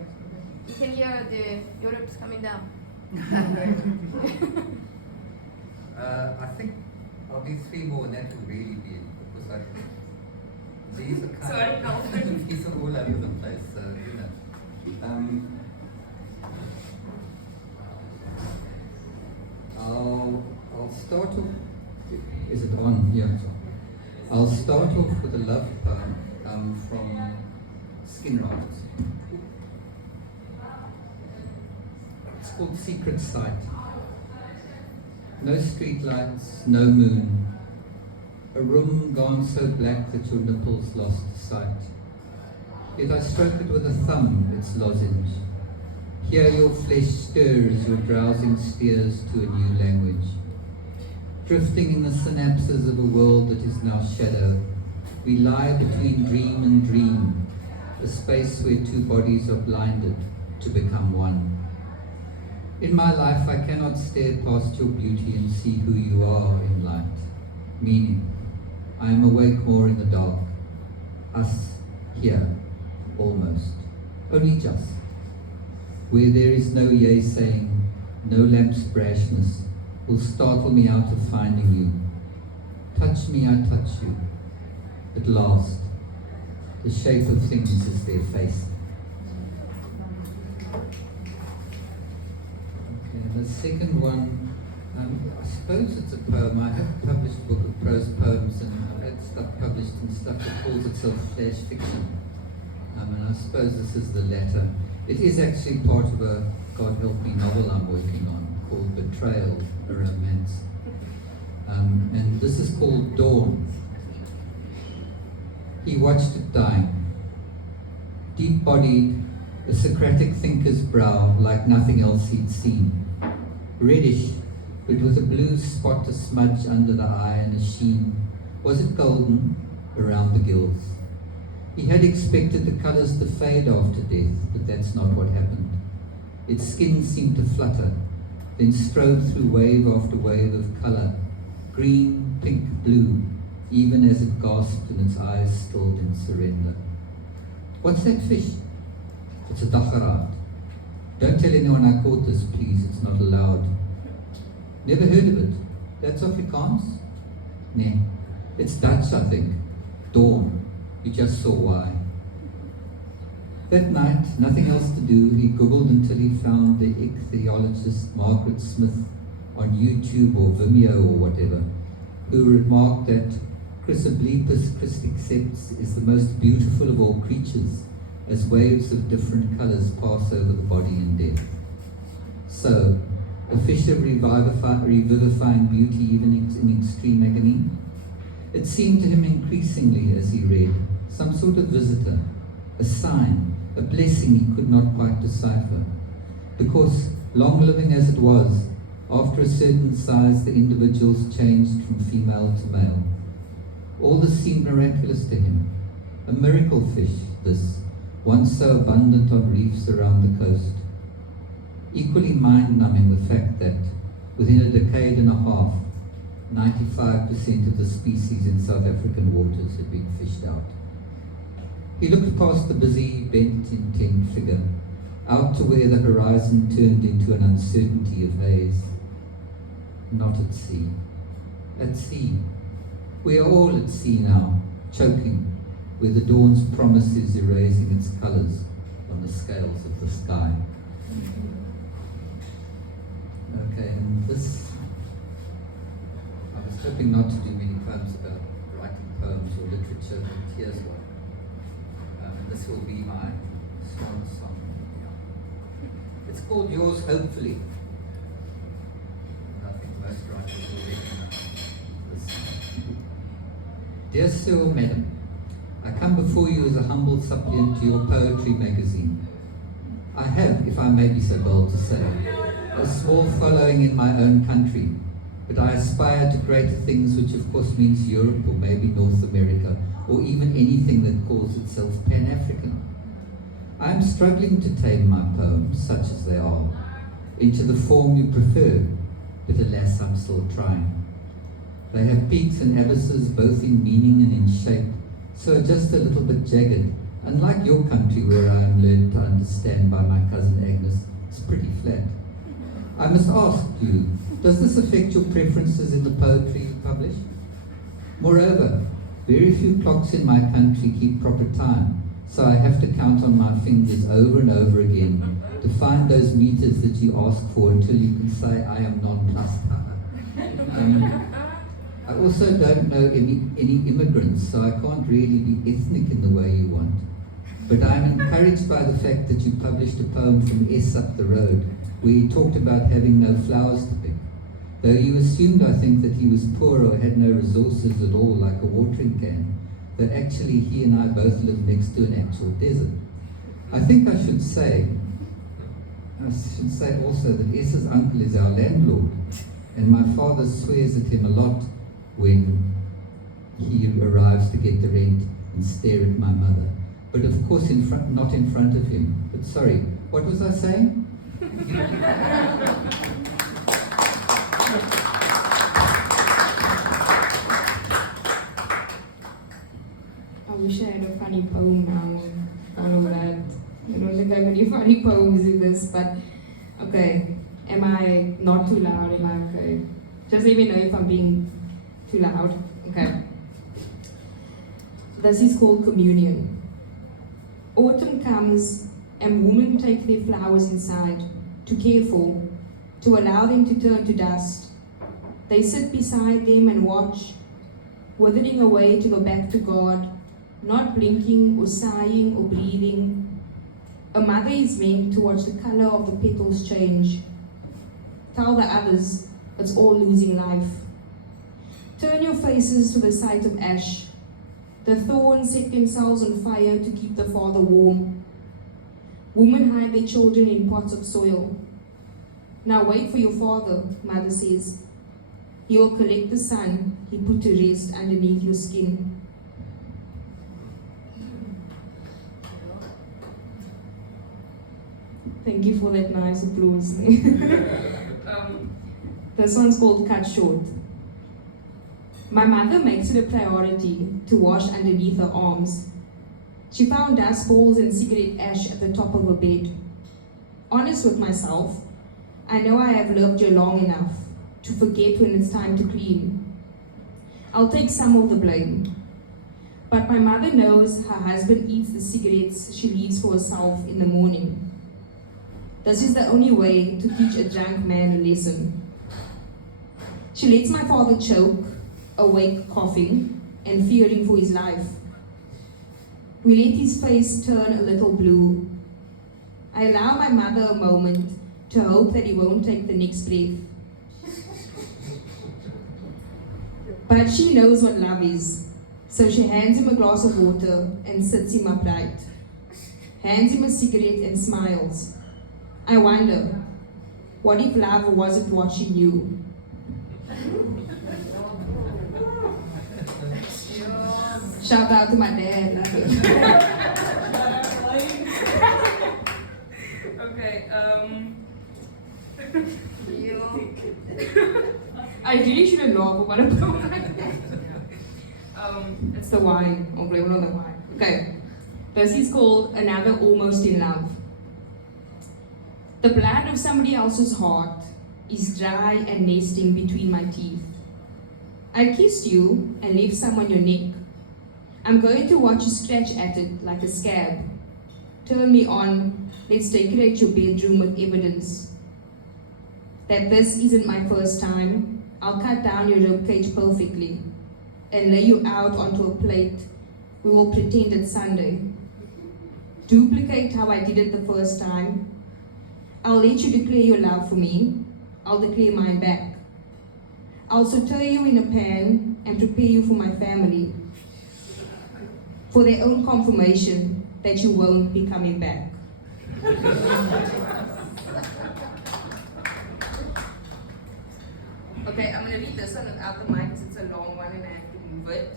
You can hear the Europe's coming down. I think I'll do 3 more and that will really be it, because these are kind Sorry, of, Kelwyn. these are all over the place, so you know. I'll start off, is it on? Yeah, it's on. I'll start off with a love poem from Skin Writers. It's called Secret Sight. No street lights, no moon. A room gone so black that your nipples lost sight. Yet I stroke it with a thumb, its lozenge. Hear your flesh stir as your drowsing steers to a new language. Drifting in the synapses of a world that is now shadow, we lie between dream and dream, a space where 2 bodies are blinded to become one. In my life, I cannot stare past your beauty and see who you are in light. Meaning, I am awake more in the dark. Us here, almost. Only just. Where there is no yea saying, no lamp's brashness will startle me out of finding you. Touch me, I touch you. At last, the shape of things is their face. The second one, I suppose it's a poem. I have a published book of prose poems, and I've had stuff published and stuff that calls itself flash fiction. And I suppose this is the latter. It is actually part of a, God help me, novel I'm working on called Betrayal, a romance. And this is called Dawn. He watched it dying. Deep-bodied, a Socratic thinker's brow like nothing else he'd seen. Reddish, but with a blue spot, a smudge under the eye and a sheen. Was it golden? Around the gills. He had expected the colours to fade after death, but that's not what happened. Its skin seemed to flutter, then strode through wave after wave of colour, green, pink, blue, even as it gasped and its eyes stilled in surrender. What's that fish? It's a dageraad. Don't tell anyone I caught this, please, it's not allowed. Never heard of it. That's Afrikaans? Nee, it's Dutch, I think. Dawn. You just saw why. That night, nothing else to do, he googled until he found the ichthyologist Margaret Smith on YouTube or Vimeo or whatever, who remarked that Chrysoblepus christiceps is the most beautiful of all creatures, as waves of different colours pass over the body in death. So, a fish of revivifying beauty even in extreme agony? It seemed to him increasingly as he read, some sort of visitor, a sign, a blessing he could not quite decipher. Because, long living as it was, after a certain size the individuals changed from female to male. All this seemed miraculous to him. A miracle fish, this, once so abundant on reefs around the coast. Equally mind-numbing the fact that, within a decade and a half, 95% of the species in South African waters had been fished out. He looked past the busy, bent, intent figure, out to where the horizon turned into an uncertainty of haze. Not at sea. At sea. We are all at sea now, choking, where the dawn's promise is erasing its colours on the scales of the sky. Okay, and this, I was hoping not to do many poems about writing poems or literature, but here's one. And this will be my swan song. It's called Yours Hopefully. I think most writers will recognize this. Dear Sir or Madam, I come before you as a humble suppliant to your poetry magazine. I have, if I may be so bold to say, a small following in my own country, but I aspire to greater things, which of course means Europe or maybe North America, or even anything that calls itself Pan-African. I am struggling to tame my poems, such as they are, into the form you prefer, but alas, I'm still trying. They have peaks and abysses, both in meaning and in shape, so are just a little bit jagged, unlike your country where I am learned to understand by my cousin Agnes. It's pretty flat. I must ask you, does this affect your preferences in the poetry you publish? Moreover, very few clocks in my country keep proper time, so I have to count on my fingers over and over again to find those meters that you ask for until you can say I am nonplussed. I also don't know any immigrants, so I can't really be ethnic in the way you want. But I'm encouraged by the fact that you published a poem from S up the road, where he talked about having no flowers to pick. Though you assumed, I think, that he was poor or had no resources at all, like a watering can, that actually he and I both live next to an actual desert. I think I should say also that S's uncle is our landlord, and my father swears at him a lot when he arrives to get the rent and stare at my mother. But of course not in front of him. But sorry, what was I saying? I wish I had a funny poem now. All of that. I don't think I have any funny poems in this, but okay. Am I not too loud? Am I okay? Just let me know if I'm being too loud. Okay. This is called Communion. Autumn comes and women take their flowers inside to care for, to allow them to turn to dust. They sit beside them and watch, withering away to go back to God, not blinking or sighing or breathing. A mother is meant to watch the color of the petals change. Tell the others it's all losing life. Turn your faces to the sight of ash. The thorns set themselves on fire to keep the father warm. Women hide their children in pots of soil. Now wait for your father, mother says. He will collect the sun he put to rest underneath your skin. Thank you for that nice applause. This one's called Cut Short. My mother makes it a priority to wash underneath her arms. She found dust balls and cigarette ash at the top of her bed. Honest with myself, I know I have loved you long enough to forget when it's time to clean. I'll take some of the blame. But my mother knows her husband eats the cigarettes she leaves for herself in the morning. This is the only way to teach a drunk man a lesson. She lets my father choke, awake coughing, and fearing for his life. We let his face turn a little blue. I allow my mother a moment to hope that he won't take the next breath. But she knows what love is, so she hands him a glass of water and sits him upright, hands him a cigarette and smiles. I wonder, what if love wasn't watching you? Shout out to my dad. Love you. Okay, I really shouldn't laugh about it. It's the wine. I'll blame it on the wine. Okay. This is called Another Almost in Love. The blood of somebody else's heart is dry and nesting between my teeth. I kissed you and left some on your neck. I'm going to watch you scratch at it like a scab. Turn me on. Let's decorate your bedroom with evidence that this isn't my first time. I'll cut down your ribcage perfectly and lay you out onto a plate. We will pretend it's Sunday. Duplicate how I did it the first time. I'll let you declare your love for me. I'll declare mine back. I'll saute you in a pan and prepare you for my family, for their own confirmation that you won't be coming back. okay, I'm gonna read this one without the mic because it's a long one and I have to move it.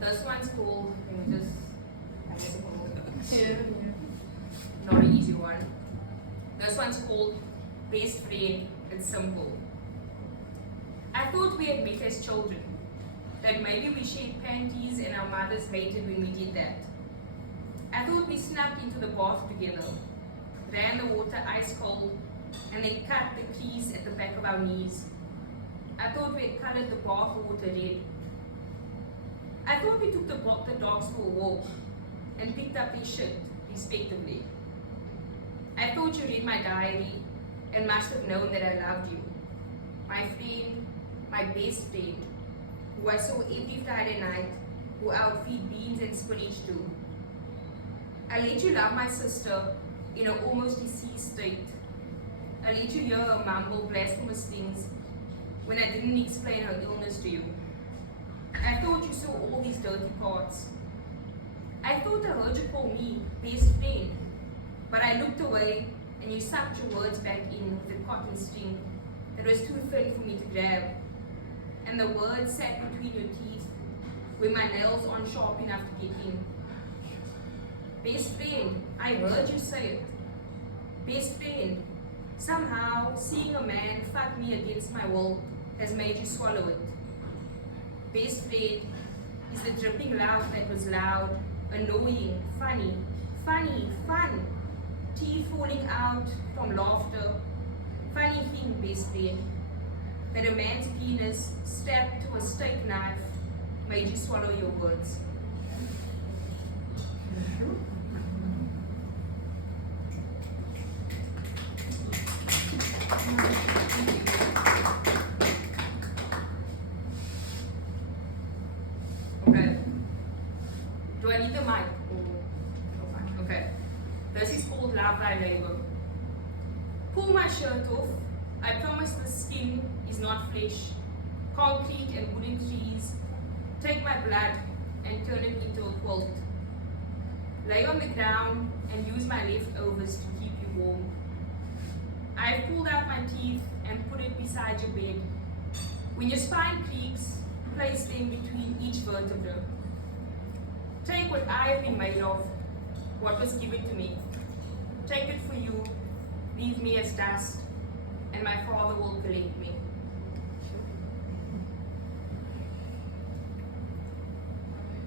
This one's called, not an easy one. This one's called Best Friend. It's simple. I thought we had met as children, that maybe we shared panties and our mothers hated when we did that. I thought we snuck into the bath together, ran the water ice cold, and then cut the keys at the back of our knees. I thought we had colored the bath water red. I thought we took the dogs for a walk and picked up their shit, respectively. I thought you read my diary and must have known that I loved you. My friend, my best friend, who I saw every Friday night, who I would feed beans and spinach to. I let you love my sister in an almost deceased state. I let you hear her mumble blasphemous things when I didn't explain her illness to you. I thought you saw all these dirty parts. I thought I heard you call me best friend, but I looked away and you sucked your words back in with a cotton string that was too thin for me to grab. And the words sat between your teeth where my nails aren't sharp enough to get in. Best friend, I heard you say it. Best friend, somehow seeing a man fuck me against my will has made you swallow it. Best friend is the dripping laugh that was loud, annoying, funny, fun. Teeth falling out from laughter. Funny thing, best friend, that a man's penis strapped to a steak knife made you swallow your words. Okay. Do I need the mic? dry labor. Pull my shirt off. I promise the skin is not flesh. Concrete and wooden trees. Take my blood and turn it into a quilt. Lay on the ground and use my leftovers to keep you warm. I've pulled out my teeth and put it beside your bed. When your spine creaks, place them between each vertebra. Take what I have been made of, what was given to me. Take it for you, leave me as dust, and my Father will collect me.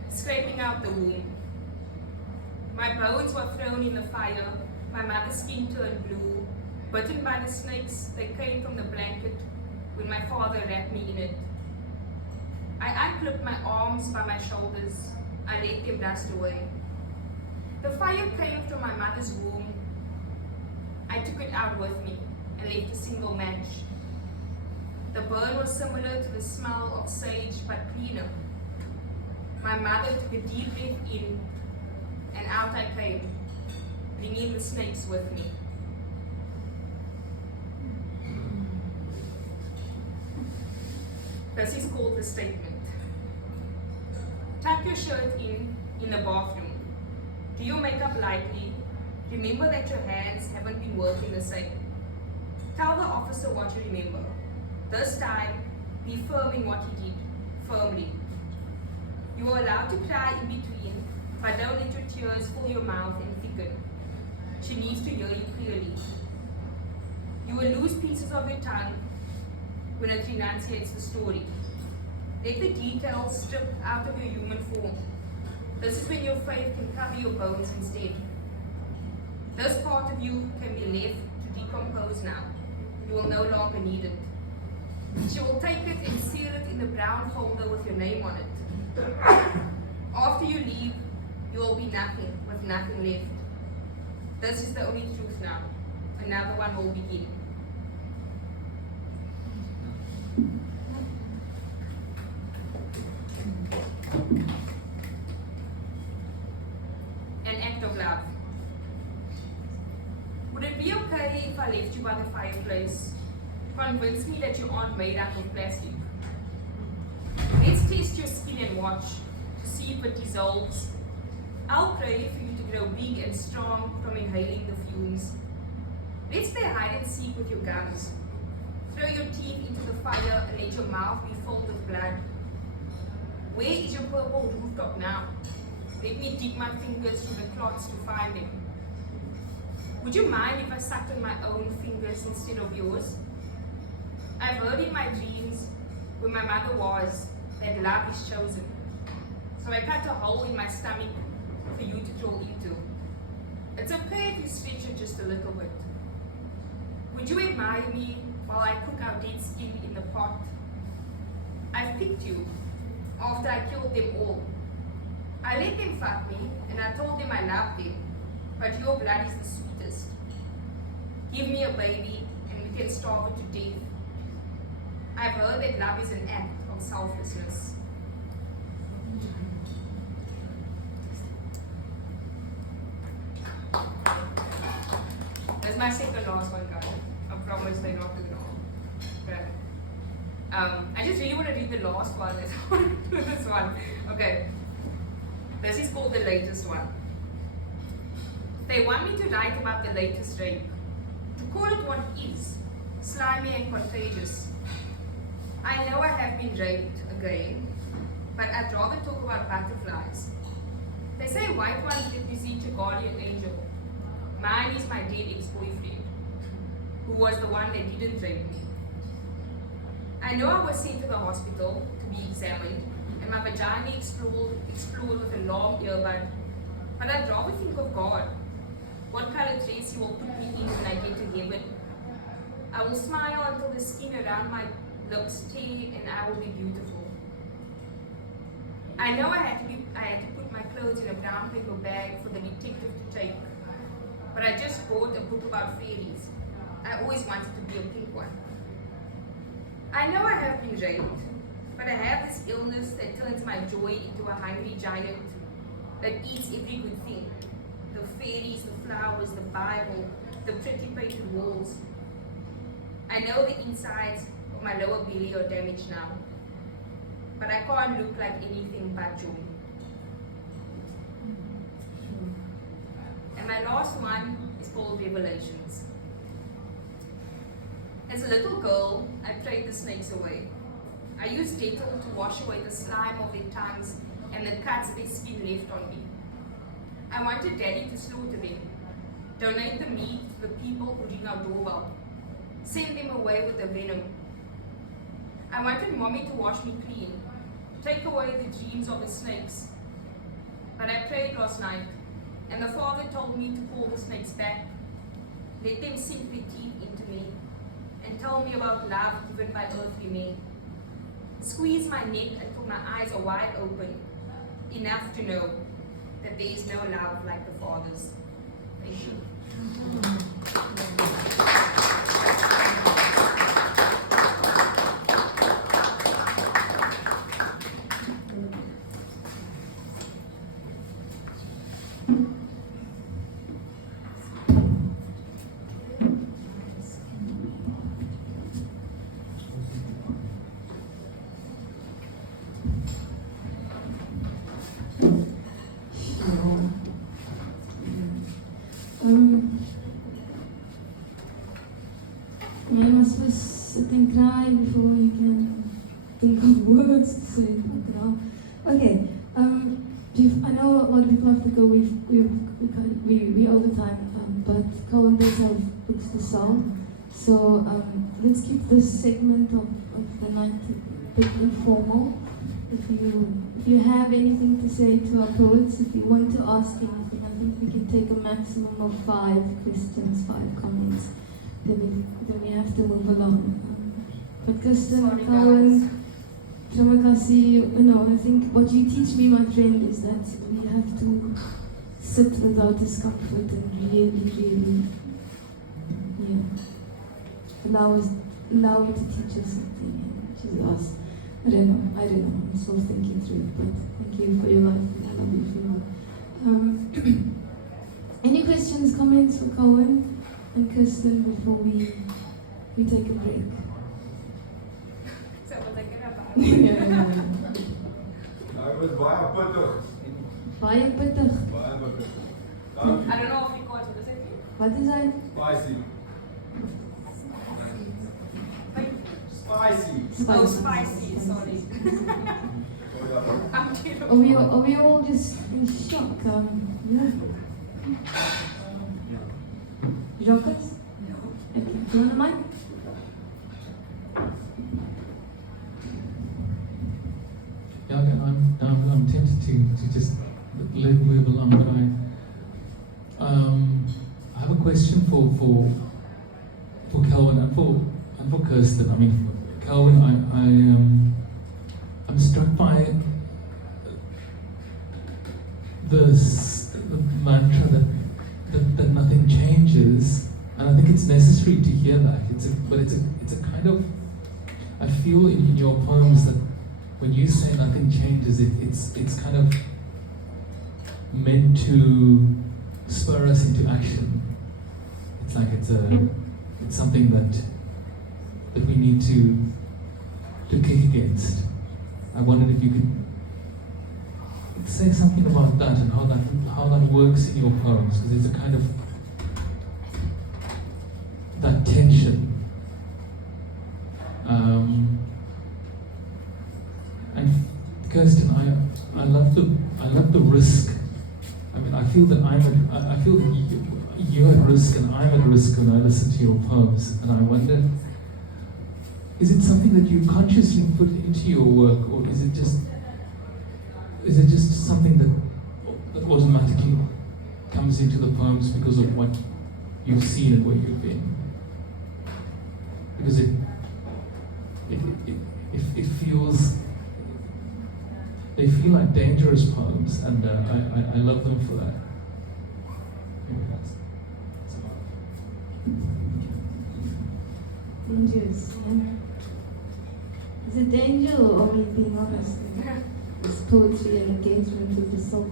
Scraping out the womb. My bones were thrown in the fire, my mother's skin turned blue. Bitten by the snakes, they came from the blanket when my father wrapped me in it. I unclipped my arms by my shoulders. I let them dust away. The fire came from my mother's womb. I took it out with me and left a single match. The burn was similar to the smell of sage, but cleaner. My mother took a deep breath in, and out I came, bringing the snakes with me. This is called the statement. Tuck your shirt in the bathroom. Do your makeup lightly. Remember that your hands haven't been working the same. Tell the officer what you remember. This time, be firm in what he did, firmly. You are allowed to cry in between, but don't let your tears fill your mouth and thicken. She needs to hear you clearly. You will lose pieces of your tongue when it renunciates the story. Let the details strip out of your human form. This is when your faith can cover your bones instead. This part of you can be left to decompose now. You will no longer need it. She will take it and seal it in the brown folder with your name on it. After you leave, you will be nothing with nothing left. This is the only truth now. Another one will begin. An act of love. Would it be okay if I left you by the fireplace? Convince me that you aren't made up of plastic. Let's test your skin and watch to see if it dissolves. I'll pray for you to grow big and strong from inhaling the fumes. Let's play hide and seek with your gums. Throw your teeth into the fire and let your mouth be filled with blood. Where is your purple rooftop now? Let me dig my fingers through the clots to find them. Would you mind if I sucked on my own fingers instead of yours? I've heard in my dreams where my mother was that love is chosen. So I cut a hole in my stomach for you to crawl into. It's okay if you stretch it just a little bit. Would you admire me while I cook our dead skin in the pot? I've picked you after I killed them all. I let them fuck me and I told them I loved them, but your blood is the sweetest. Give me a baby and we can starve it to death. I've heard that love is an act of selflessness. That's my second last one, guys. I promise they're not too long. Okay. I just really want to read the last one. Let's do this one. Okay. This is called the latest one. They want me to write about the latest rape. To call it what it is. Slimy and contagious. I know I have been raped again, but I'd rather talk about butterflies. They say white ones represent your guardian angel. Mine is my dead ex-boyfriend, who was the one that didn't rape me. I know I was sent to the hospital to be examined, and my vagina explored with a long earbud, but I'd rather think of God. What color dress He will put me in when I get to heaven. I will smile until the skin around my lips tear and I will be beautiful. I know I had to put my clothes in a brown paper bag for the detective to take, but I just bought a book about fairies. I always wanted to be a pink one. I know I have been raped, but I have this illness that turns my joy into a hungry giant that eats every good thing. the fairies, the flowers, the Bible, the pretty painted walls. I know the insides of my lower belly are damaged now, but I can't look like anything but joy. And my last one is called Revelations. As a little girl, I prayed the snakes away. I used Dettol to wash away the slime of their tongues and the cuts their skin left on me. I wanted Daddy to slaughter them, donate the meat to the people who ring our doorbell, send them away with the venom. I wanted Mommy to wash me clean, take away the dreams of the snakes. But I prayed last night, and the Father told me to call the snakes back, let them sink their teeth into me, and tell me about love given by earthly men. Squeeze my neck until my eyes are wide open, enough to know that there is no love like the Father's. Thank you. You must first sit and cry before you can think of words to say. Okay. I know a lot of people have to go. We over time. But Kelwyn does have books to sell. So let's keep this segment of the night a bit informal. If you have anything to say to our poets, if you want to ask anything, I think we can take a maximum of 5 questions, 5 comments. Then we have to move along. But Kirsten, Kelwyn, I think what you teach me, my friend, is that we have to sit with our discomfort and really, allow it to teach us something, which is us. I don't know. I'm still thinking through it, but thank you for your life, and I love you for you. Any questions, comments for Kelwyn and Kirsten before we take a break? So was I gonna buy? Hij was baie pittig. Baie pittig. Baie pittig. I don't know if you caught what does it mean? Wat is hy? Spicy. Spicy. Oh, spicy, sorry. I'm kidding. Are we all just in shock? Yeah. Jockers? Okay. Do you want a mic? Yeah, okay, I'm tempted to just let move along, but I have a question for Kelwyn and for Kirsten. I mean, Kelwyn, I'm struck by the mantra that nothing changes, and I think it's necessary to hear that. It's a kind of, I feel in your poems that when you say nothing changes, it's kind of meant to spur us into action. It's like it's something that we need to kick against. I wondered if you could say something about that and how that works in your poems, because it's a kind of that tension. And Kirsten, I love the risk. I mean, I feel that I feel that you're at risk and I'm at risk when I listen to your poems, and I wonder, is it something that you consciously put into your work, or is it just something that automatically comes into the poems because of what you've seen and where you've been? Because it feels, they feel like dangerous poems, and I love them for that. Maybe that's about it. Dangerous, yeah. Is it danger or are we being honest? It's poetry and engagement with the soul.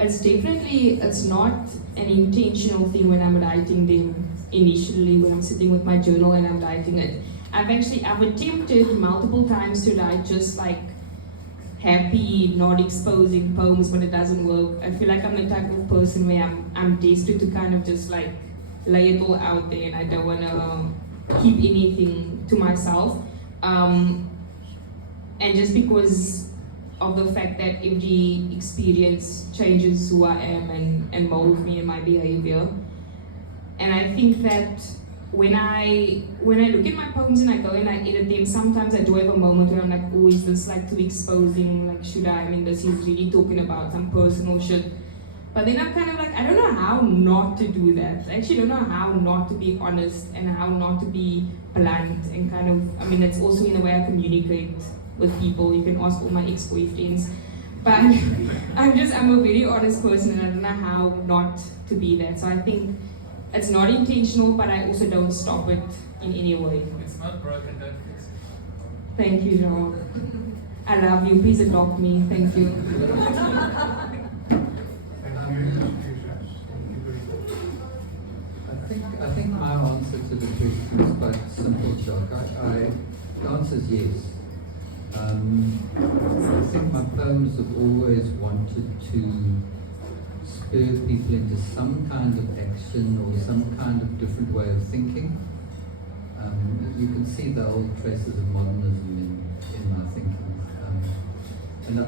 It's definitely, it's not an intentional thing when I'm writing them initially, when I'm sitting with my journal and I'm writing it. I've attempted multiple times to write just like happy, not exposing poems, but it doesn't work. I feel like I'm the type of person where I'm desperate to kind of just like lay it all out there, and I don't want to keep anything to myself. And just because of the fact that every experience changes who I am and molds me and my behavior. And I think that when I look at my poems and I go and I edit them, sometimes I do have a moment where I'm like, oh, is this like too exposing? Like, should I? I mean, this is really talking about some personal shit. But then I'm kind of like, I don't know how not to do that. I actually don't know how not to be honest and how not to be blunt and kind of, I mean, it's also in the way I communicate with people. You can ask all my ex-boyfriends. But I'm a very honest person, and I don't know how not to be that. So I think it's not intentional, but I also don't stop it in any way. It's not broken, don't fix it. Thank you, Jean. I love you. Please adopt me. Thank you. I think my answer to the question is quite simple, Chuck. The answer is yes. I think my poems have always wanted to spur people into some kind of action or some kind of different way of thinking. You can see the old traces of modernism in my thinking. And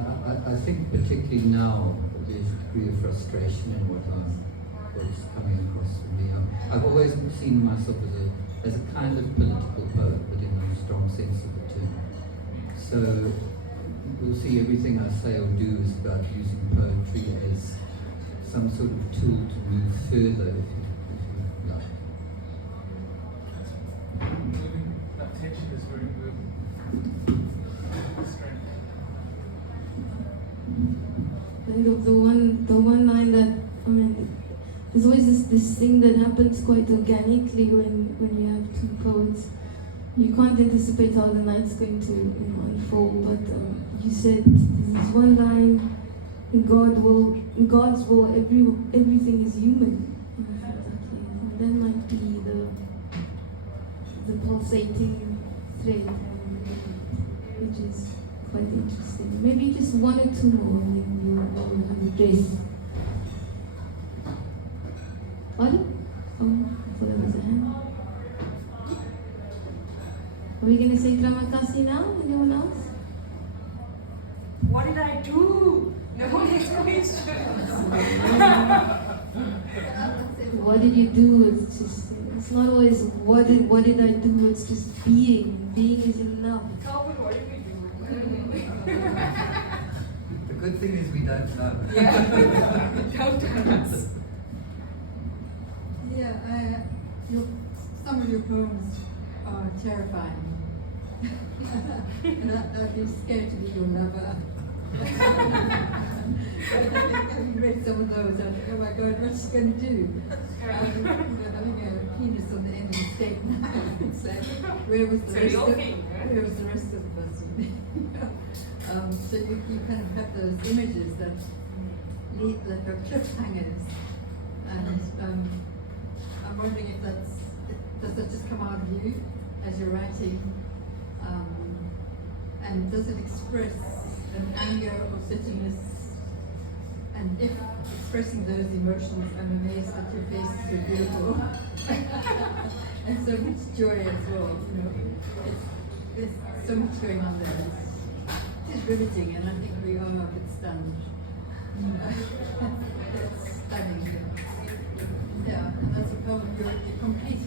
I think particularly now there's a degree of frustration in what's coming across for me. I've always seen myself as a kind of political poet, but in a strong sense of the term. So you'll see everything I say or do is about using poetry as some sort of tool to move further, if you like. Moving, that tension is very good. Strength. And the one line that, I mean, there's always this thing that happens quite organically when you have two poets. You can't anticipate how the night's going to unfold, but you said there's one line, in God's will, everything is human. And I thought, okay, that might be the pulsating thread, which is quite interesting. Maybe just one or two more, and then you'll have a dress. What? Oh, I thought there was a hand. Are we going to say terima kasih now? Anyone else? What did I do? No next question. What did you do? It's not always what did I do, it's just being. Being is enough. Kelwyn, what did we do? The good thing is we don't know. Yeah. Don't tell us. Yeah, some of your poems are terrifying. And I'd be scared to be your lover. Having read some of those, I think, oh my God, what's she going to do? Having a penis on the end of the steak knife. So where was the rest of the person? So you kind of have those images that are cliffhangers, and I'm wondering if does that just come out of you as you're writing, and does it express an anger or bitterness? And if expressing those emotions, I'm amazed that your face is so beautiful and so much joy as well. There's so much going on there. It's riveting, and I think we are a bit stunned. It's stunning. Yeah, and that's a poem. Your complete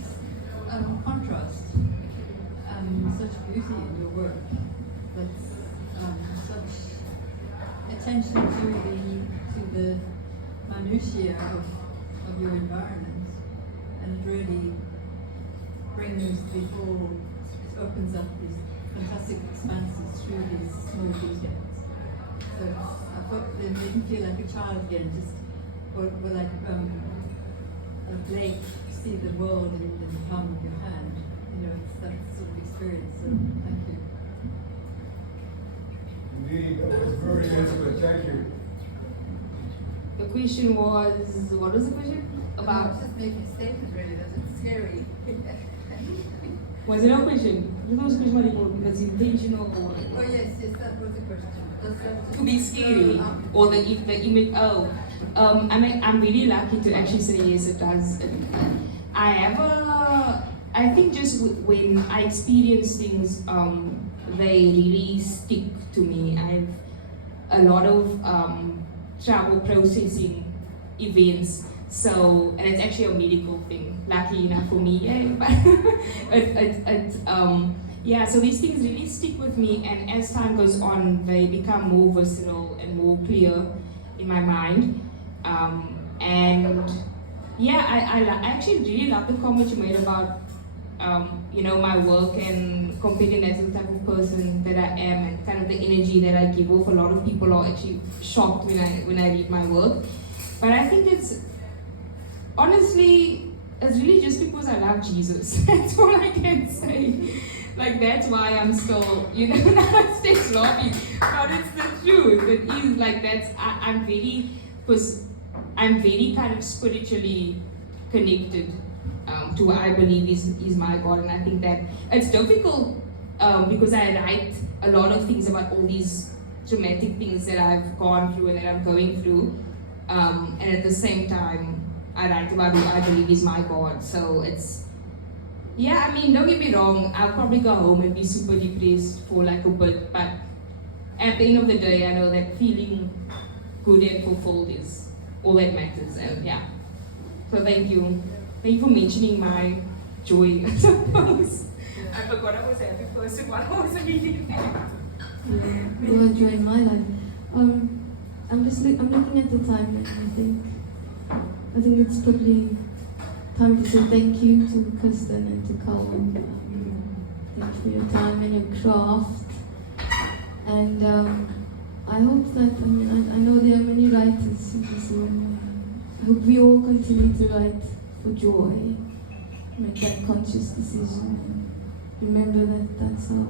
contrast, such beauty in your work. That's such attention to the minutiae of your environment, and it really brings it opens up these fantastic expanses through these small details. So I thought they made me feel like a child again, or like a lake, see the world in the palm of your hand. It's that sort of experience. So thank you. Indeed, that was very excellent. Thank you. The question was, what was the question? About, Just making a statement really, that it's scary. was it a question? I thought it was a question about was intentional or Oh, yes, that was the question. to be scary or the image. I'm really lucky to actually say yes, it does. I think just when I experience things, they really stick to me. I've a lot of travel processing events. So, and it's actually a medical thing, lucky enough for me, yay, but yeah, so these things really stick with me, and as time goes on, they become more visceral and more clear in my mind. And yeah, I actually really love the comment you made about, my work and comparing that to the type of person that I am and kind of the energy that I give off. A lot of people are actually shocked when I read my work. But I think honestly, it's really just because I love Jesus. That's all I can say. Like, that's why I'm still, not stage lobby, but it's the truth. It is like I'm very kind of spiritually connected to what I believe is my God. And I think that it's difficult because I write a lot of things about all these traumatic things that I've gone through and that I'm going through. And at the same time, I write about who I believe is my God. So it's, yeah, I mean, don't get me wrong, I'll probably go home and be super depressed for like a bit, but at the end of the day, I know that feeling good and fulfilled is all that matters, and yeah. So thank you. Thank you for mentioning my joy, I suppose. I forgot I was a happy person while I was reading. You are enjoying my life. I'm looking at the time, and I think it's probably time to say thank you to Kirsten and to Kelwyn. Thank you for your time and your craft. And I hope that, I know there are many writers in this room. I hope we all continue to write for joy, make that conscious decision, and remember that that's how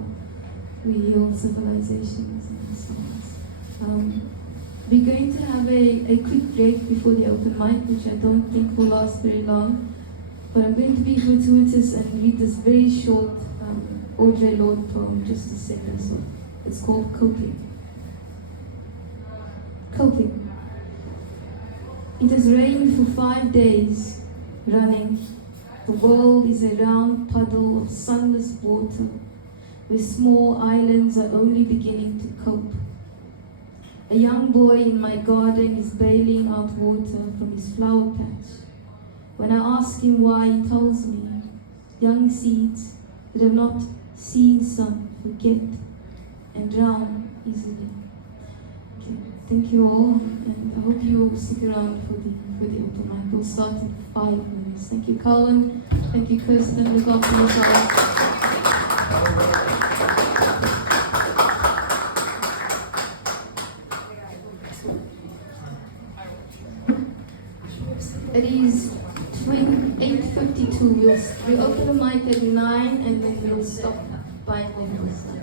we heal civilizations and ourselves. We're going to have a quick break before the open mic, which I don't think will last very long. But I'm going to be gratuitous and read this very short Audre Lorde poem just to set us off. It's called Coping. Coping. It has rained for 5 days, running. The world is a round puddle of sunless water, where small islands are only beginning to cope. A young boy in my garden is bailing out water from his flower patch. When I ask him why, he tells me, young seeds that have not seen sun forget and drown easily. Okay, thank you all, and I hope you will stick around for the open mic. We'll start in 5 minutes. Thank you, Kelwyn. Thank you, Kirsten. Look after yourselves. It is 8:52. We'll open the mic at 9 and then we'll stop by 9:05.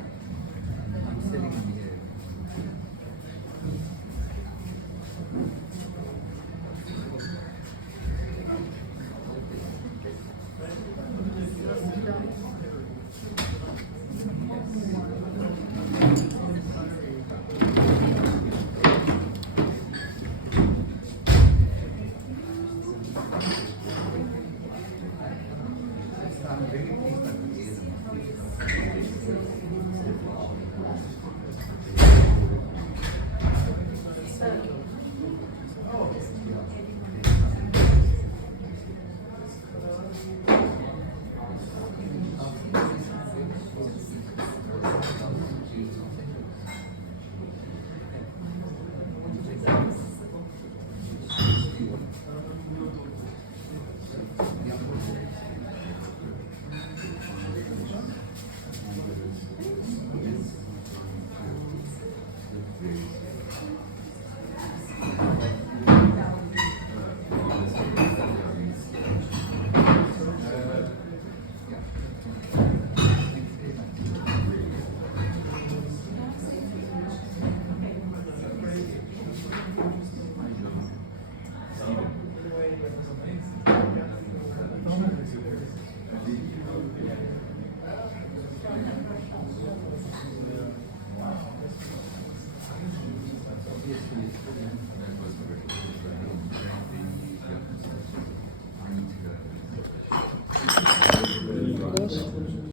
Yeah.